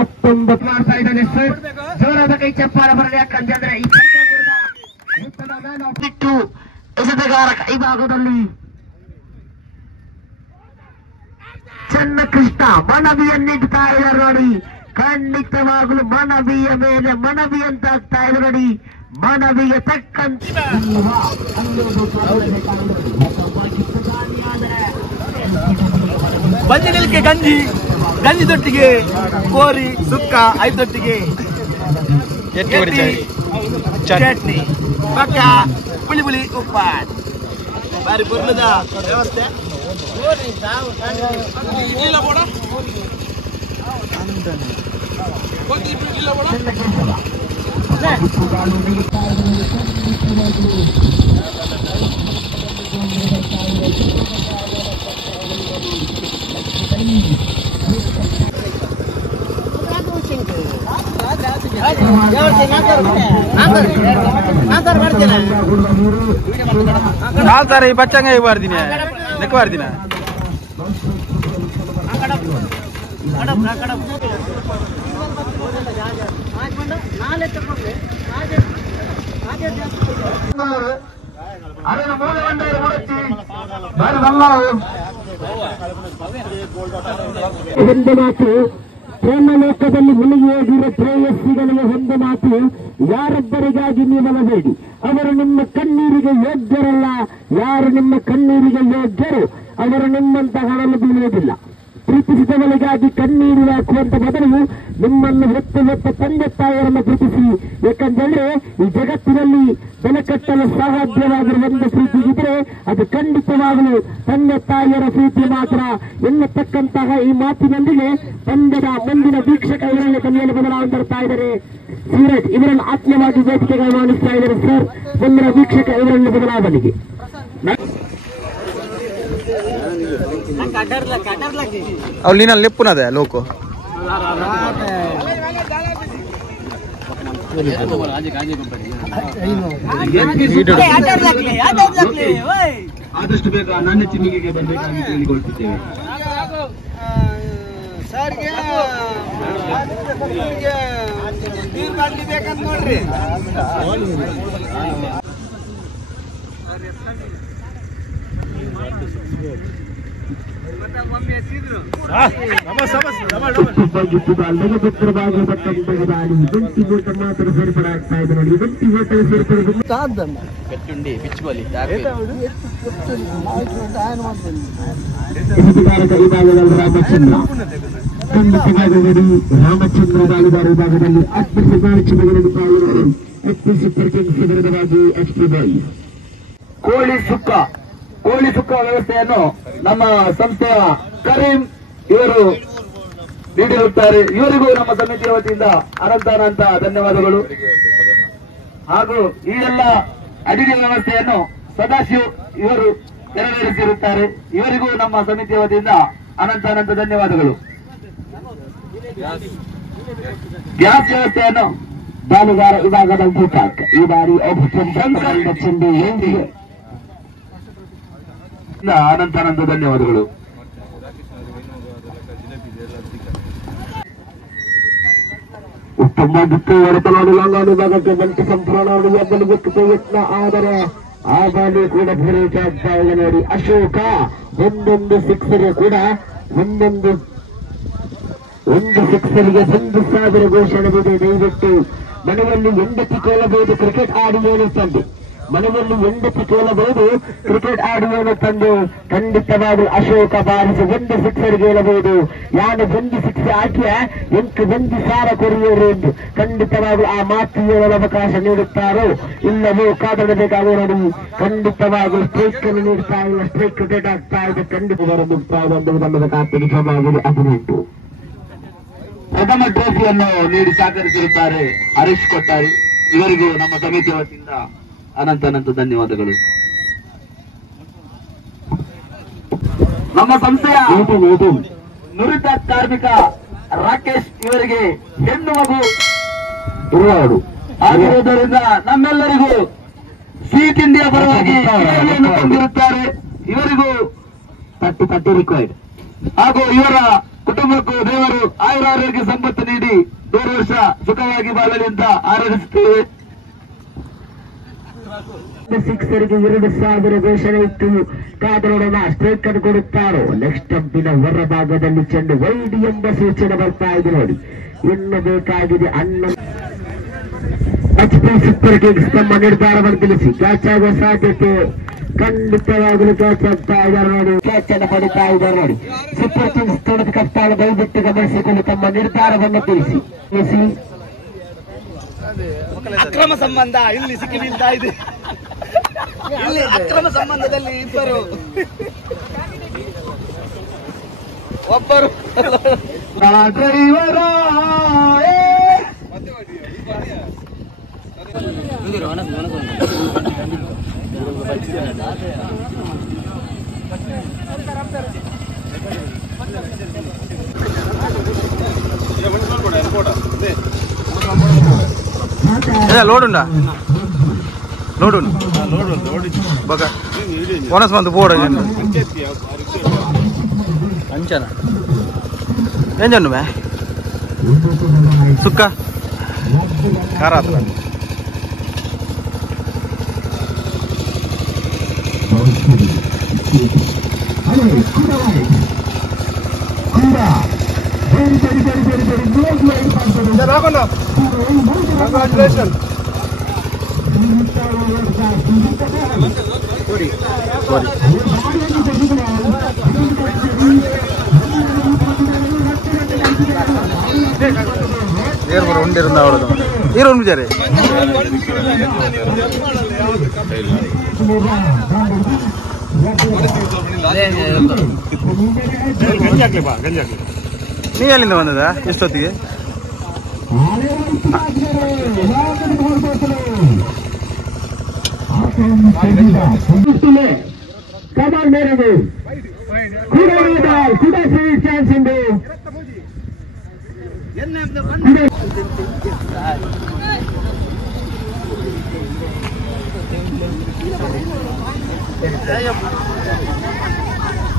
19 ಮಾಡ್ತಾ ಇದ್ದಾನೆ ಸರ್. ಜೋರಾದ ಕೈ ಚಪ್ಪಾಳ ಬರಲಿ. ಯಾಕಂತಂದ್ರೆ ಈ ಬಿಟ್ಟು ಎಸೆತಗಾರ ಕೈಭಾಗದಲ್ಲಿ ಚನ್ನಕೃಷ್ಣ ಮನವಿಯನ್ನಿಡ್ತಾ ಇದ್ದಾರೆ ನೋಡಿ. ಖಂಡಿತವಾಗಲೂ ಮನವಿಯ ಮೇಲೆ ಮನವಿ ಅಂತ ಆಗ್ತಾ ಇದೆ ನೋಡಿ. ಮನವಿಗೆ ತಕ್ಕಂತೆ ಬಂದಿನಿಲ್ಕೆ ಗಂಜಿ ದೊಟ್ಟಿಗೆ ಕೋರಿ ಸುಕ್ಕ 5 ದೊಟ್ಟಿಗೆ ಚಟ್ನಿ ಪಕ್ಕ ಪುಳಿ ಉಪ್ಪ ಬಾರಿ ಬರ್ಲದ ವ್ಯವಸ್ಥೆ. ನಾಲ್ತಾರೆ ಬಚ್ಚಂಗ ಬಾರ್ದಿನಿ ನೆಕ್ಕ ಬಾರ್ದಿನ ಒಂದು ಮಾತು ಪ್ರೇಮಲೋಕದಲ್ಲಿ ಮುಳುಗಿ ಹೋಗಿರುವ ಪ್ರೇಯಸ್ಸಿಗಳಿಗೆ ಒಂದು ಮಾತು, ಯಾರೊಬ್ಬರಿಗಾಗಿ ನೀವಲಬೇಡಿ. ಅವರು ನಿಮ್ಮ ಕಣ್ಣೀರಿಗೆ ಯೋಗ್ಯರಲ್ಲ. ಯಾರು ನಿಮ್ಮ ಕಣ್ಣೀರಿಗೆ ಯೋಗ್ಯರು ಅವರು ನಿಮ್ಮಂತ ಹಣಲು ಬೀಳುವುದಿಲ್ಲ. ಪ್ರೀತಿಸಿದವರಿಗಾಗಿ ಕಣ್ಣೀರು ಹಾಕುವಂತ ಬದಲು ನಿಮ್ಮನ್ನು ಹೊತ್ತು ತಂದೆ ತಾಯಿಯರನ್ನು ಪ್ರೀತಿಸಿ. ಯಾಕಂತಂದ್ರೆ ಈ ಜಗತ್ತಿನಲ್ಲಿ ಬೆಲೆ ಕಟ್ಟಲು ಸಾಧ್ಯವಾಗಿರುವ ಒಂದು ಪ್ರೀತಿಗಿದ್ರೆ ಅದು ಖಂಡಿತವಾಗಲು ತಂದೆ ತಾಯಿಯರ ಪ್ರೀತಿ ಮಾತ್ರ ಎನ್ನತಕ್ಕಂತಹ ಈ ಮಾತಿನೊಂದಿಗೆ ತಂಡದ ಮುಂದಿನ ವೀಕ್ಷಕ ಇವರಲ್ಲಿ ಕಲಿಯಲು ಬದಲಾವಣೆ ತರ್ತಾ ಇದ್ದಾರೆ. ಸೂರಜ್ ಇವರನ್ನು ಆತ್ಮೀಯವಾಗಿ ವೇದಿಕೆಗೆ ಆಹ್ವಾನಿಸ್ತಾ ಇದ್ದಾರೆ. ಸರ್, ಮುಂದಿನ ವೀಕ್ಷಕ ಇವರಲ್ಲಿ ಬದಲಾವಣೆಗೆ ಅವ್ರು ನೀನಲ್ಲಿ ಲೆಪ್ಪುನದೆ ಲೋಕು ಆದಷ್ಟು ಬೇಗ ನನ್ನ ಚಿಮ್ಮಿಗೆ ಬರಬೇಕಾಗಿ ಕೇಳಿಕೊಳ್ತಿದ್ದೇವೆ. ನೋಡ್ರಿ ಮಾತ್ರ ಸೇರ್ಪಡಾಗ್ತಾ ಇದೆ ನೋಡಿ. ಗಂಟಿ ಹೋಟೆಲ್ ಸೇರ್ಪಡೆ ವಿಭಾಗದಲ್ಲಿ ರಾಮಚಂದ್ರ ರಾಮಚಂದ್ರ ಬಾಲಿದಾರ ವಿಭಾಗದಲ್ಲಿ ವಿರುದ್ಧವಾಗಿ ಎಚ್ಪಿ ಬಾಯ್ಸ್. ಕೋಳಿ ಸುಕ್ಕ ವ್ಯವಸ್ಥೆಯನ್ನು ನಮ್ಮ ಸಂಸ್ಥೆಯ ಕರೀಂ ಇವರು ನೀಡಿರುತ್ತಾರೆ. ಇವರಿಗೂ ನಮ್ಮ ಸಮಿತಿಯ ವತಿಯಿಂದ ಅನಂತ ಧನ್ಯವಾದಗಳು. ಹಾಗೂ ಈ ಎಲ್ಲ ಅಡಿಗೆ ವ್ಯವಸ್ಥೆಯನ್ನು ಸದಾಶಿವ್ ಇವರು ನೆರವೇರಿಸಿರುತ್ತಾರೆ. ಇವರಿಗೂ ನಮ್ಮ ಸಮಿತಿಯ ವತಿಯಿಂದ ಅನಂತ ಧನ್ಯವಾದಗಳು. ಗ್ಯಾಸ್ ವ್ಯವಸ್ಥೆಯನ್ನು ಬಾಲುಗಾರ ವಿಭಾಗದ ಭೂತಾಕ್ ಈ ಬಾರಿ ಚೆಂಡು ಅನಂತ ಧನ್ಯವಾದಗಳು. ಉತ್ತಮ ಹೊಡೆತನಾಡು ಲಂಗಾನು ಭಾಗಕ್ಕೆ ಬಂತು ಸಂಪೂರ್ಣ ಯತ್ನ ಆದರೆ ಆ ಬಾಲಿ ಕೂಡ ಪೂರೈಕೆ ಆಗ್ತಾ ಇದೆ ನೋಡಿ. ಅಶೋಕ ಒಂದೊಂದು ಸಿಕ್ಸರ್ ಕೂಡ ಒಂದು ಸಿಕ್ಸರ್ಗೆ 1,000 ಘೋಷಣೆವಿದೆ. ದಯವಿಟ್ಟು ಮನೆಯಲ್ಲಿ ಹೆಂಡತಿ ಕೇಳಬಹುದು ಕ್ರಿಕೆಟ್ ಆಡಿಯೋನು ತಂದೆ, ಮನೆಯಲ್ಲಿ ಹೆಂಡತಿ ಕೇಳಬಹುದು ಕ್ರಿಕೆಟ್ ಆಡಿಯೋನು ತಂದು ಖಂಡಿತವಾಗಲು ಅಶೋಕ ಬಾರಿಸಿ 1 ಸಿಕ್ಸರ್ ಹೇಳಬಹುದು. ಯಾರು 1 ಸಿಕ್ಸ್ ಹಾಕಿಯ 1,000 ಕೊರಿಯರು ಎಂದು ಖಂಡಿತವಾಗಲು ಆ ಮಾತು ಹೇಳಲು ಅವಕಾಶ ನೀಡುತ್ತಾರೋ ಇಲ್ಲವೋ ಕಾದಾಡಬೇಕಾಗುವ ನೋಡಿ. ಖಂಡಿತವಾಗಲು ಸ್ಟ್ರೈಕ್ ಅನ್ನು ನೀಡ್ತಾ ಇಲ್ಲ, ಸ್ಟ್ರೈಕ್ ಕ್ರಿಕೆಟ್ ಆಗ್ತಾ ಇದೆ. ಖಂಡಿತ ಮುಕ್ತಾ ಒಂದು ತಂಡದ ಖಾತೆ ನಿಜವಾಗಲು 18. ಪ್ರಥಮ ಟ್ರೋಫಿಯನ್ನು ನೀಡಿ ಸಹಕರಿಸಿರುತ್ತಾರೆ ಹರೀಶ್ ಕೊಟ್ಟಾರಿ. ಇವರಿಗೂ ನಮ್ಮ ಸಮಿತಿ ವತಿಯಿಂದ ಅನಂತ ಧನ್ಯವಾದಗಳು. ನಮ್ಮ ಸಂಸ್ಥೆಯ ನುರಿತ ಕಾರ್ಮಿಕ ರಾಕೇಶ್ ಇವರಿಗೆ ಹೆಣ್ಣು ಮಗು ಆಗಿರುವುದರಿಂದ ನಮ್ಮೆಲ್ಲರಿಗೂ ಸ್ವೀಟ್ ಇಂಡಿಯಾ ಪರವಾಗಿ ಹೊಂದಿರುತ್ತಾರೆ. ಇವರಿಗೂ 30 ರಿಕ್ವೈರ್ಡ್ ಹಾಗೂ ಇವರ ಕುಟುಂಬಕ್ಕೂ ದೇವರು ಆಯುರಾರೋಗ್ಯ ಸಂಪತ್ತು ನೀಡಿ 100 ವರ್ಷ ಸುಖವಾಗಿ ಬಾಳಲಿ ಅಂತ ಆರಾಧಿಸುತ್ತೇವೆ. ಸಿಕ್ಸರ್ಗೆ 2,000 ಘೋಷಣೆ ಇತ್ತು. ಕಾದು ನೋಡೋಣ ಸ್ಟ್ರೈಕ್ ಅನ್ನು ಕೊಡುತ್ತಾರೋ. ನೆಕ್ಸ್ಟ್ ಸ್ಟಂಪಿನ ಹೊರ ಭಾಗದಲ್ಲಿ ಚೆಂಡು ವೈಡ್ ಎಂಬ ಸೂಚನೆ ಬರ್ತಾ ಇದೆ ನೋಡಿ. ಇನ್ನು ಬೇಕಾಗಿದೆ ಸೂಪರ್ ಕಿಂಗ್ಸ್ ತಮ್ಮ ನಿರ್ಧಾರವನ್ನು ತಿಳಿಸಿ ಕ್ಯಾಚ್ ಆಗುವ ಸಾಧ್ಯತೆ ಖಂಡಿತವಾಗಲು ಕ್ಯಾಚ್ ಆಗ್ತಾ ಇದ್ದಾರೆ ನೋಡಿ. ಕ್ಯಾಚ್ ಅನ್ನು ಪಡಿತಾ ಇದ್ದಾರೆ ನೋಡಿ. ಸೂಪರ್ ಕಿಂಗ್ಸ್ ತೊಡೆದ ಕಪ್ತಾಳ ದಯವಿಟ್ಟು ಗಮನಿಸಿಕೊಂಡು ತಮ್ಮ ನಿರ್ಧಾರವನ್ನು ತಿಳಿಸಿ. ಅಕ್ರಮ ಸಂಬಂಧ ಇಲ್ಲಿ ಸಿಕ್ಕಿ ನಿಲ್ತಾ ಇದೆ. ಇಲ್ಲಿ ಅಕ್ರಮ ಸಂಬಂಧದಲ್ಲಿ ಇಬ್ಬರು ಒಬ್ಬರು ಡ್ರೈವರ లోడ్ బాగా బోనస్ మంత్ పోడు అంచనా ఏం చండు మే సుక్క ఖారా కంగ్రాచులేషన్ ಉಂಡಿರುന്ന ಅವಳದು ಇರೋ ವಿಚಾರ ನೀ ಎಲ್ಲಿಂದ ಬಂದದ ಎಷ್ಟೊತ್ತಿಗೆ ಕಮಾಲ್ ಮೇರೆಗೆ ಕೂಡ ಚಾನ್ಸ್ ಉಂಟು.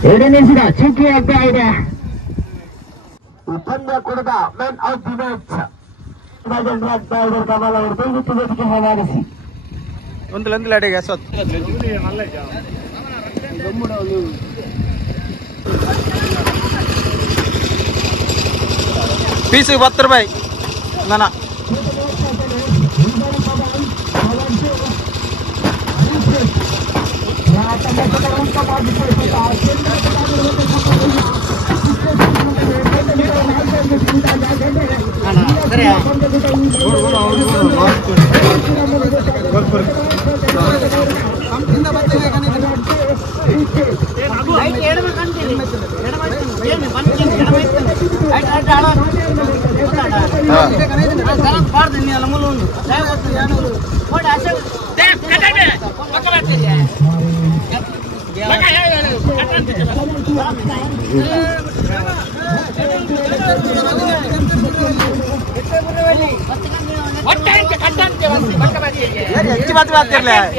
ಎರಡನೇಸಿದ ಚುಕ್ಕಿ ಆಗ್ತಾ ಇದೆ. ಪಂದ್ಯ ಕುಡಿದ ಮೆನ್ ಆಫ್ ದಿ ಮ್ಯಾಚ್ ಆಗ್ತಾ ಇದ್ದಾರೆ. ಕಮಲ್ ಅವರು ದಯವಿಟ್ಟು ವೇದಿಕೆ ಹಾಳಾಗಿಸಿ. ಒಂದು ಅಡಿಗೆ ಪೀಸ್ 10 ರೂಪಾಯಿ ನಾನ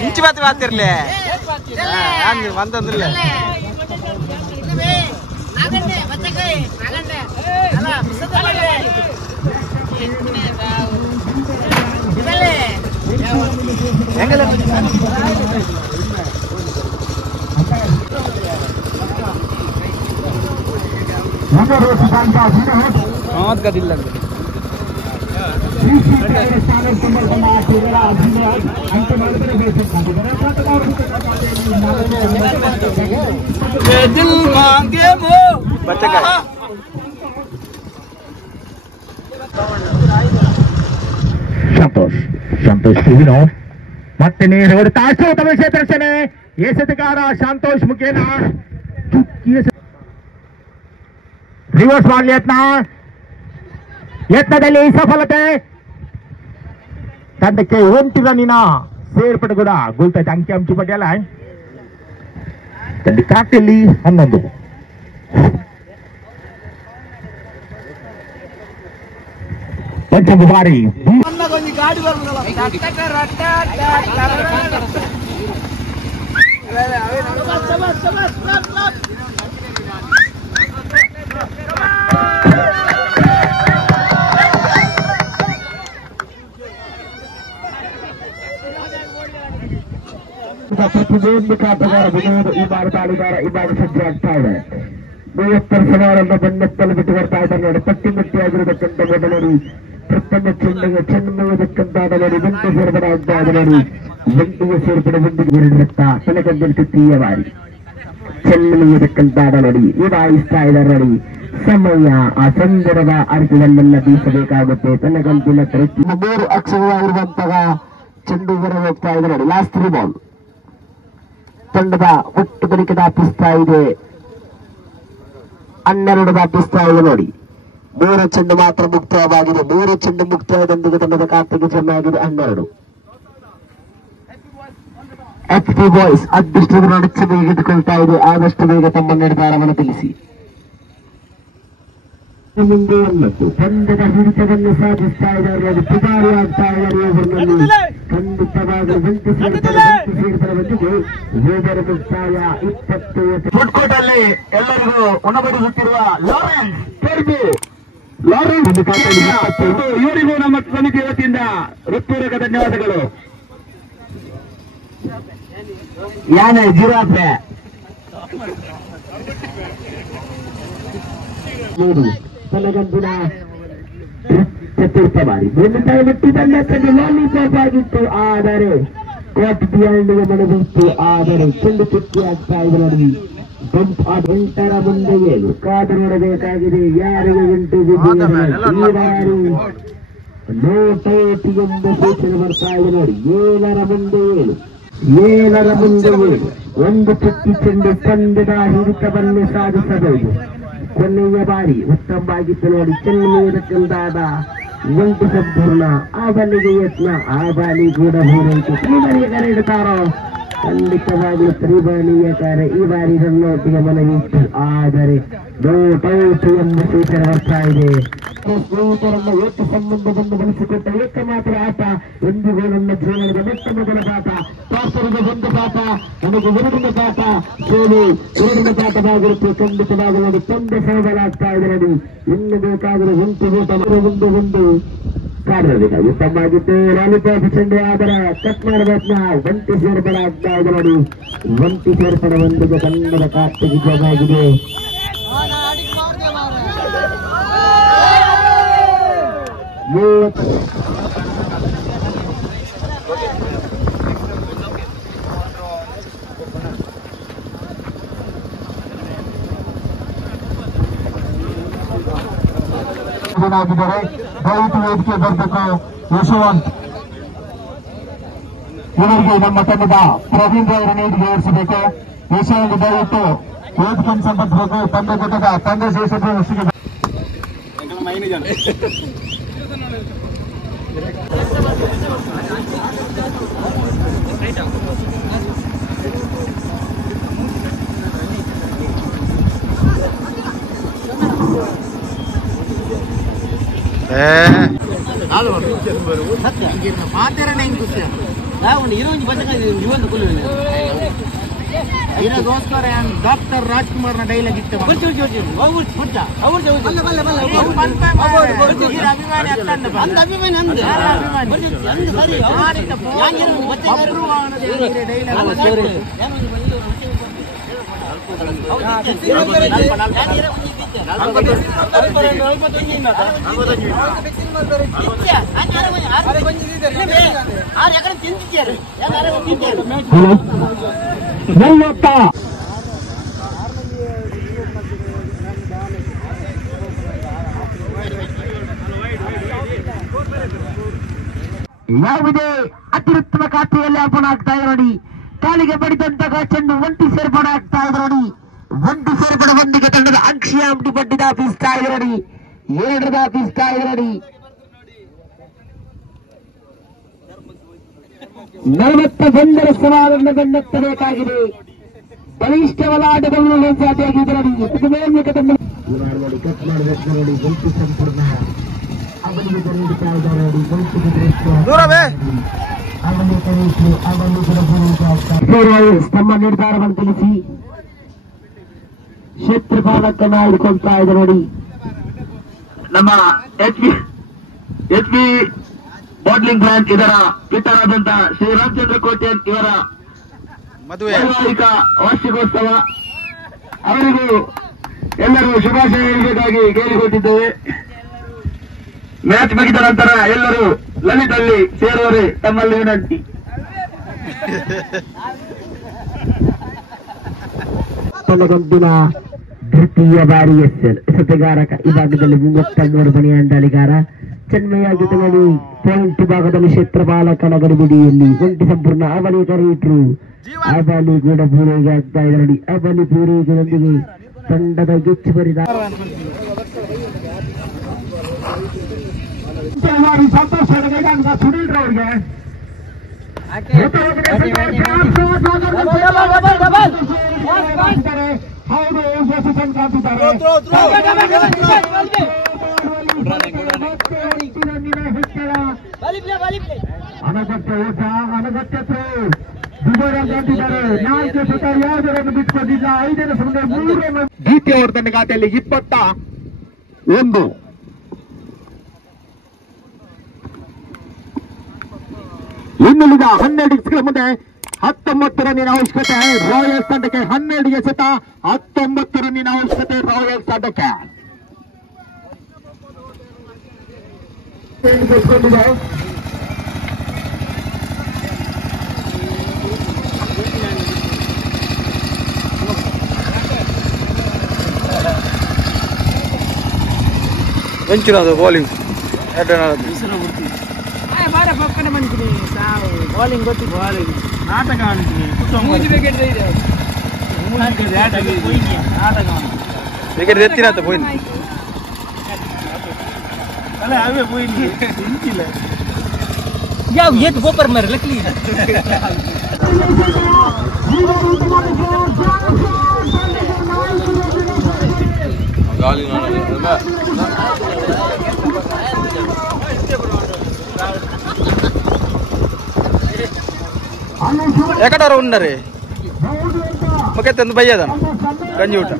ಇಂಚಿ ಬಾತಿ ಬಾತಿರ್ಲಿ ಒಂದೊಂದಿಲ್ಲ ಹೆಂಗಲ್ಲ ರಚಿಸಿದಂತಹ ದಿನೇಶ್ ಸ್ಥಾನ ಸಮರ್ಪಣ ಆಟಗಾರ ಅಭಿನಯ್ ಅಂಕ ಮಾಡಿದರೆ ಬೇಕಿದ್ದಾರೆ. ಸಂತೋಷ್ ವಿನೋದ್ ಮತ್ತೆ ನೇರ ಹೊಡೆತ ಅಶ್ವತ್ಥ ಕ್ಷೇತ್ರಕ್ಷಣೆ ಎಸೆತಗಾರ ಸಂತೋಷ್ ಮುಖೇನ ರಿವರ್ಸ್ ಮಾಡಲಿ ಯತ್ನದಲ್ಲಿ ಸಫಲತೆ ತಂಡಕ್ಕೆ 1 ರನ್ನಿನ ಸೇರ್ಪಡೆ ಕೂಡ ಗೊಳ್ತೈತೆ. ಅಂಕಿ ಅಂಚು ಪಟ್ಟಿಯಲ್ಲ ತಂಡ ಖಾತೆಯಲ್ಲಿ 11 ಪಂಚಮ ಬಾರಿ ಗಾಡಿ ಪ್ರತಿಭೆಯೊಂದಿಗೆ ಆಟಗಾರ ವಿನೋದ್ ಈ ಬಾರಿ ದಾಳಿಗಾರ ಈ ಬಾರಿ ಸಜ್ಜೆ ಆಗ್ತಾ ಇದೆ. 30 ಸವಾರನ್ನು ಬೆನ್ನತ್ತಲು ಬಿಟ್ಟು ಬರ್ತಾ ಇದ್ದಾರೆ ನೋಡಿ. ಪಟ್ಟಿಮಟ್ಟಿಯಾಗಿರುವುದಕ್ಕಂತ ಮೊದಲಡಿ ಪ್ರಥಮ ಚೆಂಡಿಗೆ ಚೆನ್ನುವುದಕ್ಕಂತಾದ ನೋಡಿ. ಬೆಂಟು ಸೇರ್ಪಡೆ ಆಗ್ತಾ ಇದೆ ನೋಡಿ. ಬೆಂಟಿಗೆ ಸೇರ್ಪಡೆ ಬೆಂಟಿಗೆ ತಲೆಗಂದಲ್ಲಿ ತೃತೀಯ ಬಾರಿ ಚೆನ್ನುವುದಕ್ಕಂತಾದ ನೋಡಿ. ಇದಾಯಿಸ್ತಾ ಇದ್ದಾರೆ ನೋಡಿ. ಸಮಯ ಆ ಸಂದರ್ಭದ ಅರ್ಥದಲ್ಲೆಲ್ಲ ಬೀಸಬೇಕಾಗುತ್ತೆ. ತಲೆಗಂತಿನ 3 ಅಕ್ಷರವಾಗಿರುವಂತಹ ಚೆಂಡು ಹೊರ ಹೋಗ್ತಾ ಇದೆ ನೋಡಿ. ಲಾಸ್ಟ್ 3 ಬಾಲ್ ತಂಡದ ಒಟ್ಟು ಬಳಿಕೆ ದಾಪಿಸ್ತಾ ಇದೆ. 12 ದಾಪಿಸ್ತಾ ಇದೆ ನೋಡಿ. 3 ಚೆಂಡು ಮಾತ್ರ ಮುಕ್ತಾಯವಾಗಿದೆ. 3 ಚೆಂಡು ಮುಕ್ತಾಯದೊಂದಿಗೆ ತಂಡದ ಖಾತೆಗೆ ಜಮೆ ಆಗಿದೆ 12. ಎಫ್ಪಿ ಬಾಯ್ಸ್ ಅದೃಷ್ಟದ ನಡುಚ ತೆಗೆದುಕೊಳ್ತಾ ಇದೆ. ಆದಷ್ಟು ಬೇಗ ತಮ್ಮ ನಿರ್ಧಾರವನ್ನು ತಿಳಿಸಿ. ಮುಂದೆ 9 ತಂಡದ ಹಿಡಿತವನ್ನು ಸಾಧಿಸ್ತಾ ಇದ್ದಾರೆ. ದುಬಾರಿ ಆಗ್ತಾ ಇದ್ದಾರೆ. ಅವರಲ್ಲಿ ಖಂಡಿತವಾಗಲೂ ಬೆಂಕಿ ಸೇರ್ಪಡೆ ಬಂದಿದೆ. ಹೋದರ ಮುಕ್ತಾಯ 20. ಫುಡ್ಕೋರ್ಟ್ ಅಲ್ಲಿ ಎಲ್ಲರಿಗೂ ಉಣಬಡಿಸುತ್ತಿರುವ ಲಾರೆನ್ಸ್ ಇವರಿಗೂ ನಮ್ಮ ಸಮಿತಿ ವತಿಯಿಂದ ಹೃತ್ಪೂರ್ವಕ ಧನ್ಯವಾದಗಳು. ಯಾನೆ ಜಿರಾಫೆ ತಲೆಗಂದಿನ ಚತುರ್ಥ ಬಾರಿ ಮುಟ್ಟಿದಂತೆ ಲಾಲಿಪಾಪ್ ಆಗಿತ್ತು. ಆದರೆ ಕೋಟ್ ಬಿಯಾಂಡ್ಗೆ ಮನಬಿತ್ತು. ಆದರೆ ಚೆಂಡು ಚುಕ್ಕಿ ಆಗ್ತಾ ಇದೆ ನೋಡಿ. 8ರ ಮುಂದೆ 7 ಕಾದು ನೋಡಬೇಕಾಗಿದೆ. ಯಾರಿಗೆ 8 ಈ ಬಾರಿ ನೋಟೈಟಿ ಎಂಬ ಸೂಚನೆ ಬರ್ತಾ ಇದೆ ನೋಡಿ. 7ರ ಮುಂದೆ 7 ಒಂದು ಚುಕ್ಕಿ ಚೆಂಡು ತಂಡದ ಹಿಡಿತವನ್ನು ಸಾಧಿಸಬಹುದು. ಕೊನೆಯ ಬಾರಿ ಉತ್ತಮವಾಗಿತ್ತು ನೋಡಿ. ಚೆನ್ನುವುದಕ್ಕೆಂದಾದ 8 ಸಂಪೂರ್ಣ. ಆ ಬಾಲಿಗೆ ಯತ್ನ, ಆ ಬಾಲಿ ಕೂಡ ಮೂರೈತು. ತ್ರಿಬಾಲಿಯ ಇಡುತ್ತಾರೋ ಖಂಡಿತವಾಗಲೂ ತ್ರಿಬಾಲಿಯ ಕಾರ್ಯ ಈ ಬಾರಿ ರನ್ನೌಟಿಗೆ ಮನವಿತ್ತು. ಆದರೆ ನೋಟೌಟು ಎಂಬ ಸೂಚನೆ ಬರ್ತಾ ಇದೆ. ಸ್ನೇಹಿತರನ್ನು ಏಕ ಸಂಬಂಧವನ್ನು ಬೆಳೆಸಿಕೊಟ್ಟ ಏಕಮಾತ್ರ ಆಟ ಎಂದಿಗೂ ನನ್ನ ಜೀವನದ ಮೊಟ್ಟ ಮೊದಲ ಪಾಠ. ಪಾತ್ರರಿಗೆ 1 ಪಾಠ, ನನಗೆ 2ನೇ ಪಾಠ, ಸೋಲು 2ನೇ ಪಾಠವಾಗಿರುತ್ತೆ. ಖಂಡಿತವಾಗಲು ಅದು ತಂದೆ ಸೋದಲಾಗ್ತಾ ಇದೆ ನೋಡಿ. ಇನ್ನು ಬೇಕಾದರೆ 1 ಊಟ ಒಂದು ಕಾರ್ಯವಿಲ್ಲ. ಉತ್ತಮವಾಗಿದ್ದು ಲಾಲಿಪಾಪ್ ಚೆಂಡು ಆದರೆ ಕಟ್ ಮಾಡಬೇಕು. 1 ಸೇರ್ಪಡೆ ಆಗ್ತಾ ಇದೆ ನೋಡಿ. 1 ಸೇರ್ಪಡೆ ಒಂದಿಗೆ ಕನ್ನಡ ಖಾತೆಗೆ ಜಮಾಗಿದೆ. ದಯವಿಟ್ಟು ವೇದಿಕೆ ಬರಬೇಕು. ಯಶವಂತ್ ಇವರಿಗೆ ನಮ್ಮ ತಂಡದ ಪ್ರವೀಣ್ ಅವರ ನೇಟಿಗೆ ಏರಿಸಬೇಕು. ಯಶವಂತ್ ದಯವಿಟ್ಟು ವೇದಿಕೆಯನ್ನು ಸಂಪರ್ಕಿಸಬೇಕು. ತಂದೆ ಸೇರಿಸಿದ ಡಾಕ್ಟರ್ ರಾಜ್ಕುಮಾರ್ನ ಡೈಲಾಗ್ ಇತ್ತು. ಅಭಿಮಾನಿ ಯಾವುದೇ ಅತಿರಿಕ್ತ ಖಾತೆಯಲ್ಲಿ ಅರ್ಪಣೆ ಆಗ್ತಾ ಇದೆ ನೋಡಿ. ಕಾಲಿಗೆ ಬಡಿದಂತಹ ಚೆಂಡು ಒಂಟಿ ಸೇರ್ಪಡೆ ಆಗ್ತಾ ಇದೆ ನೋಡಿ. ಒಂಟಿ ಸೇರ್ಪಡೆ ಹೊಂದಿಗೆ ತಂಡದ ಅಂಕ್ಷಿ ಅಂಟಿ ಬಡ್ಡಿದ ಬೀಸ್ತಾ ಇದೆ ನೋಡಿ. 2 ಬೀಸ್ತಾ ಇದೆ ನೋಡಿ. 41 ಸವಾಲನ್ನು ಬೆನ್ನತ್ತಬೇಕಾಗಿದೆ. ಬಲಿಷ್ಠವಾದ ಆಟಗಳನ್ನು ಸಾಧ್ಯವಾಗಿದೆ ನೋಡಿ. ನೋಡಿ ಕಟ್ ಮಾಡಬೇಕು ನೋಡಿ. ಗಲ್ಪು ಸಂಪೂರ್ಣ ಅವನಿಗೆ ನೀಡುತ್ತಾ ಇದ್ದಾರೆ ನೋಡಿ. ತಮ್ಮ ನಿರ್ಧಾರವನ್ನು ತಿಳಿಸಿ ಕ್ಷೇತ್ರಪಾಲಕನ್ನ ಹಿಡ್ಕೊಳ್ತಾ ಇದೆ ನೋಡಿ. ನಮ್ಮ ಎಚ್ ಪಿ ಬಾಟ್ಲಿಂಗ್ ಪ್ಲಾಂಟ್ ಇದರ ಪಿತರಾದಂತ ಶ್ರೀ ರಾಮಚಂದ್ರ ಕೋಟ್ಯನ್ ಇವರ ವೈವಾಹಿಕ ವಾರ್ಷಿಕೋತ್ಸವ. ಅವರಿಗೂ ಎಲ್ಲರೂ ಶುಭಾಶಯ ಹೇಳಬೇಕಾಗಿ ಕೇಳಿಕೊಟ್ಟಿದ್ದೇವೆ. ಮ್ಯಾಚ್ ಮುಗಿದ ನಂತರ ಎಲ್ಲರೂ ಲಲಿತಲ್ಲಿ ಸೇರುವರೆ ತಮ್ಮಲ್ಲಿ ವಿನಂತಿ. ಕೊನೆಗೊಂದಿನ ದ್ವಿತೀಯ ಬಾರಿ ಎಸೆತಗಾರಕ ವಿಭಾಗದಲ್ಲಿ 33 ಬಣಿಯ ದಾಳಿಗಾರ ಚೆನ್ಮಯ್ಯ ಜೊತೆಯಲ್ಲಿ ಪಾಯಿಂಟ್ ವಿಭಾಗದಲ್ಲಿ ಕ್ಷೇತ್ರಪಾಲಕನ ಗಡಿಬಿಡಿಯಲ್ಲಿ ಒಂಟಿ ಸಂಪೂರ್ಣ ಅವಲಿ ಕರೆಯಿಟ್ರು. ಅವಲಿ ಕೂಡ ಪೂರೈಕೆ ಆಗ್ತಾ ಇದೆ ನೋಡಿ. ಅವಲಿ ಪೂರೈಕೆಯೊಂದಿಗೆ ತಂಡದ ಗೆಚ್ಚು ಬರಿದ ಸಂತೋಷ ಸುನೀಲ್ ರವರಿಗೆ ಹೌದು ಯಶಸ್ಸನ್ನು ಕಾಣ್ತಿದ್ದಾರೆ. ಅನಗತ್ಯ ಓಟ, ಅನಗತ್ಯ ಕಾಣ್ತಿದ್ದಾರೆ. 4 ಸುತ್ತ ಯಾವುದರನ್ನು ಬಿಟ್ಕೊಂಡಿಲ್ಲ. 5ನೇ ಸಮಯ 3 ದ್ವಿತೀಯ ಓವರ್ ಖಾತೆಯಲ್ಲಿ 21. ಇನ್ನುಳಿದ 12 ಇನಿಂಗ್ಸ್ಗಳ ಮುಂದೆ 19 ರನ್ನಿನ ಅವಶ್ಯಕತೆ ರಾಯಲ್ಸ್ ತಂಡಕ್ಕೆ. 12 ಎಸೆತ 19 ರನ್ನಿನ ಅವಶ್ಯಕತೆ ರಾಯಲ್ಸ್ ತಂಡಕ್ಕೆ. ವೆಂಚುನದು ಬೌಲಿಂಗ್ ಬೌಲಿಂಗ್ ಗೊತ್ತಿ ಬೌಲಿಂಗ್ ನಾಟಕ ವಿಕೆಟ್ ಎತ್ತಿನಾತ ಪೋయింది ಅಲ್ಲ ಅವೇ ಪೋయింది ಇಂಚಿಲ್ಲ ಯಾವ ಏತ್ ಗೋಪರ್ ಮರ ಲಕ್ಲಿ గాలి ఎక్కడ ఉన్నరే ఓకే ತಂದು ಬಯ್ಯದನ ಗಂಜಿ ಊಟ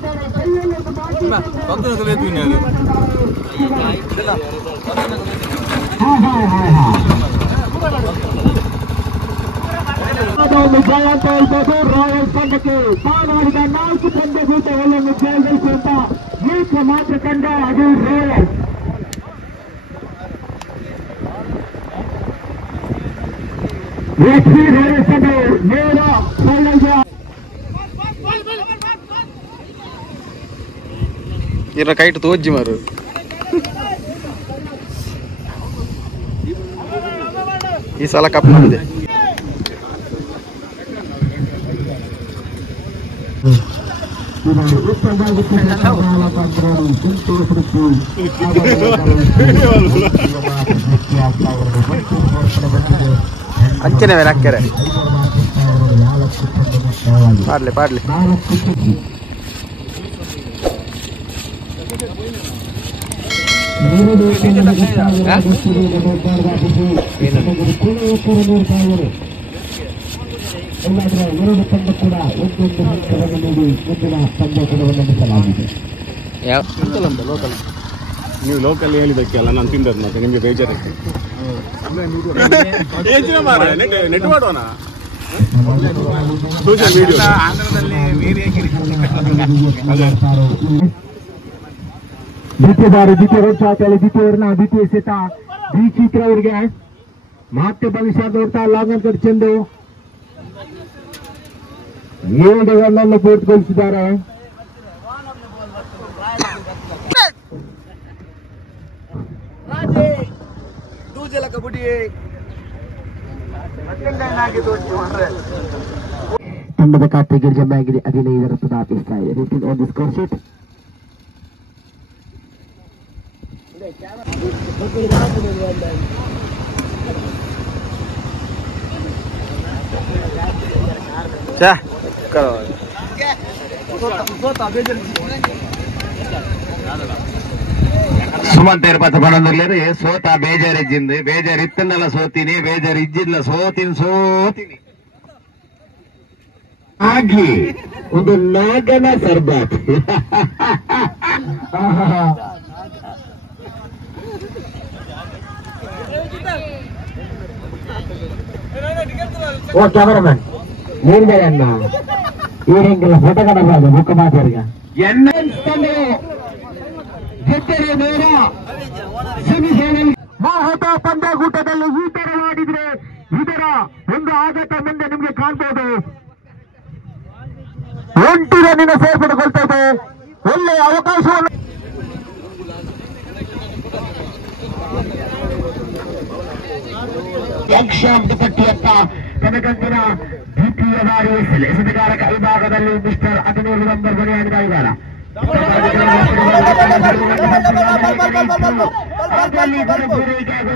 ರಾಯಲ್ಸ್ ತಂಡಕ್ಕೆ ತಾನಾಡಿದ 4 ಪಂದ್ಯಗಳನ್ನು ಜಯಗಳಿಸುವಂತ ಏಕಮಾತ್ರ ತಂಡ ಅದು ರಾಯಲ್ಸ್. ರಾಯಲ್ಸ್ ತಂಡ ನೇರ ಇರ ಕೈಟ್ ತೋಜ್ಜಿ ಮಾರು ಈ ಸಲ ಕಪ್ ನಮ್ದೆ. ಅಂಚನೆ ಅಕ್ಕರೆ ಪಾಡ್ಲೆ ಪಾಡ್ಲೆ ನೀವು ಲೋಕಲ್ ಹೇಳಿದಕ್ಕೆಲ್ಲ ನಾನು ತಿಂದದ್ದು ಮತ್ತೆ ನಿಮಗೆ ಬೇಜಾರಾಗ್ತದೆ. ನೆಟ್ ಮಾಡೋಣ ದ್ವಿತೀಯ ಬಾರಿ ದ್ವಿತೀಯ ರೋಚಾತಲ್ಲಿ ದ್ವಿತೀಯ ಸೆತ ಬಿ ಚಿತ್ರ ಅವರಿಗೆ ಮತ್ತೆ ಭವಿಷ್ಯ ನೋಡ್ತಾ ಲಾಂಗ್ ಕಟ್ ಚೆಂಡು 7 ರನ್ನನ್ನು ಪೂರ್ತಿಗೊಳಿಸಿದ್ದಾರೆ. ತಂಡದ ಖಾತೆಗೆ ಜಮೆ ಆಗಿದೆ 15 ರನ್ ದಾಟಿಸ್ತಾ ಇದೆ. Return on the score sheet. Sumanth ఏర్పాటు పడలేదు. సోత బేజారిచ్చింది. బేజారిత్తున్నల సోతిని, బేజారిజ్జిల్ల సోతిని ಆಗಿ ಒಂದು ನಾಗನ ಸರ್ಬಾತ್. ಓ ಕ್ಯಾಮರಾಮನ್ ನೀಡಿದ್ದಾರೆ ಅಣ್ಣ. ಈಗೆಲ್ಲ ಫೋಟೋ ಕಡಬಾರ್ದು ಬುಕ್ ಮಾತಾಡಿಗ ಮಹೋತ ಪಂದ್ಯಕೂಟದಲ್ಲಿ ಈ ತರ ಮಾಡಿದ್ರೆ ಇದರ ಒಂದು ಆಘಾತ ಮುಂದೆ ನಿಮ್ಗೆ ಕಾಣ್ಬೋದು. 8 ರನ್ನಿನ ಸೇರ್ಪಡೆಗೊಳ್ತಾ ಇದೆ. ಒಳ್ಳೆಯ ಅವಕಾಶವನ್ನು ಯಕ್ಷಾಂಶ ಪಟ್ಟಿಯತ್ತ ತನಕಂತಿನ ದ್ವಿತೀಯ ಬಾರಿ ಎಸೆತಗಾರಕ ವಿಭಾಗದಲ್ಲಿ ಮಿಸ್ಟರ್ 15 ನಂಬರ್ ಬರೆಯಾಗಿದ ಇದ್ದಾರ.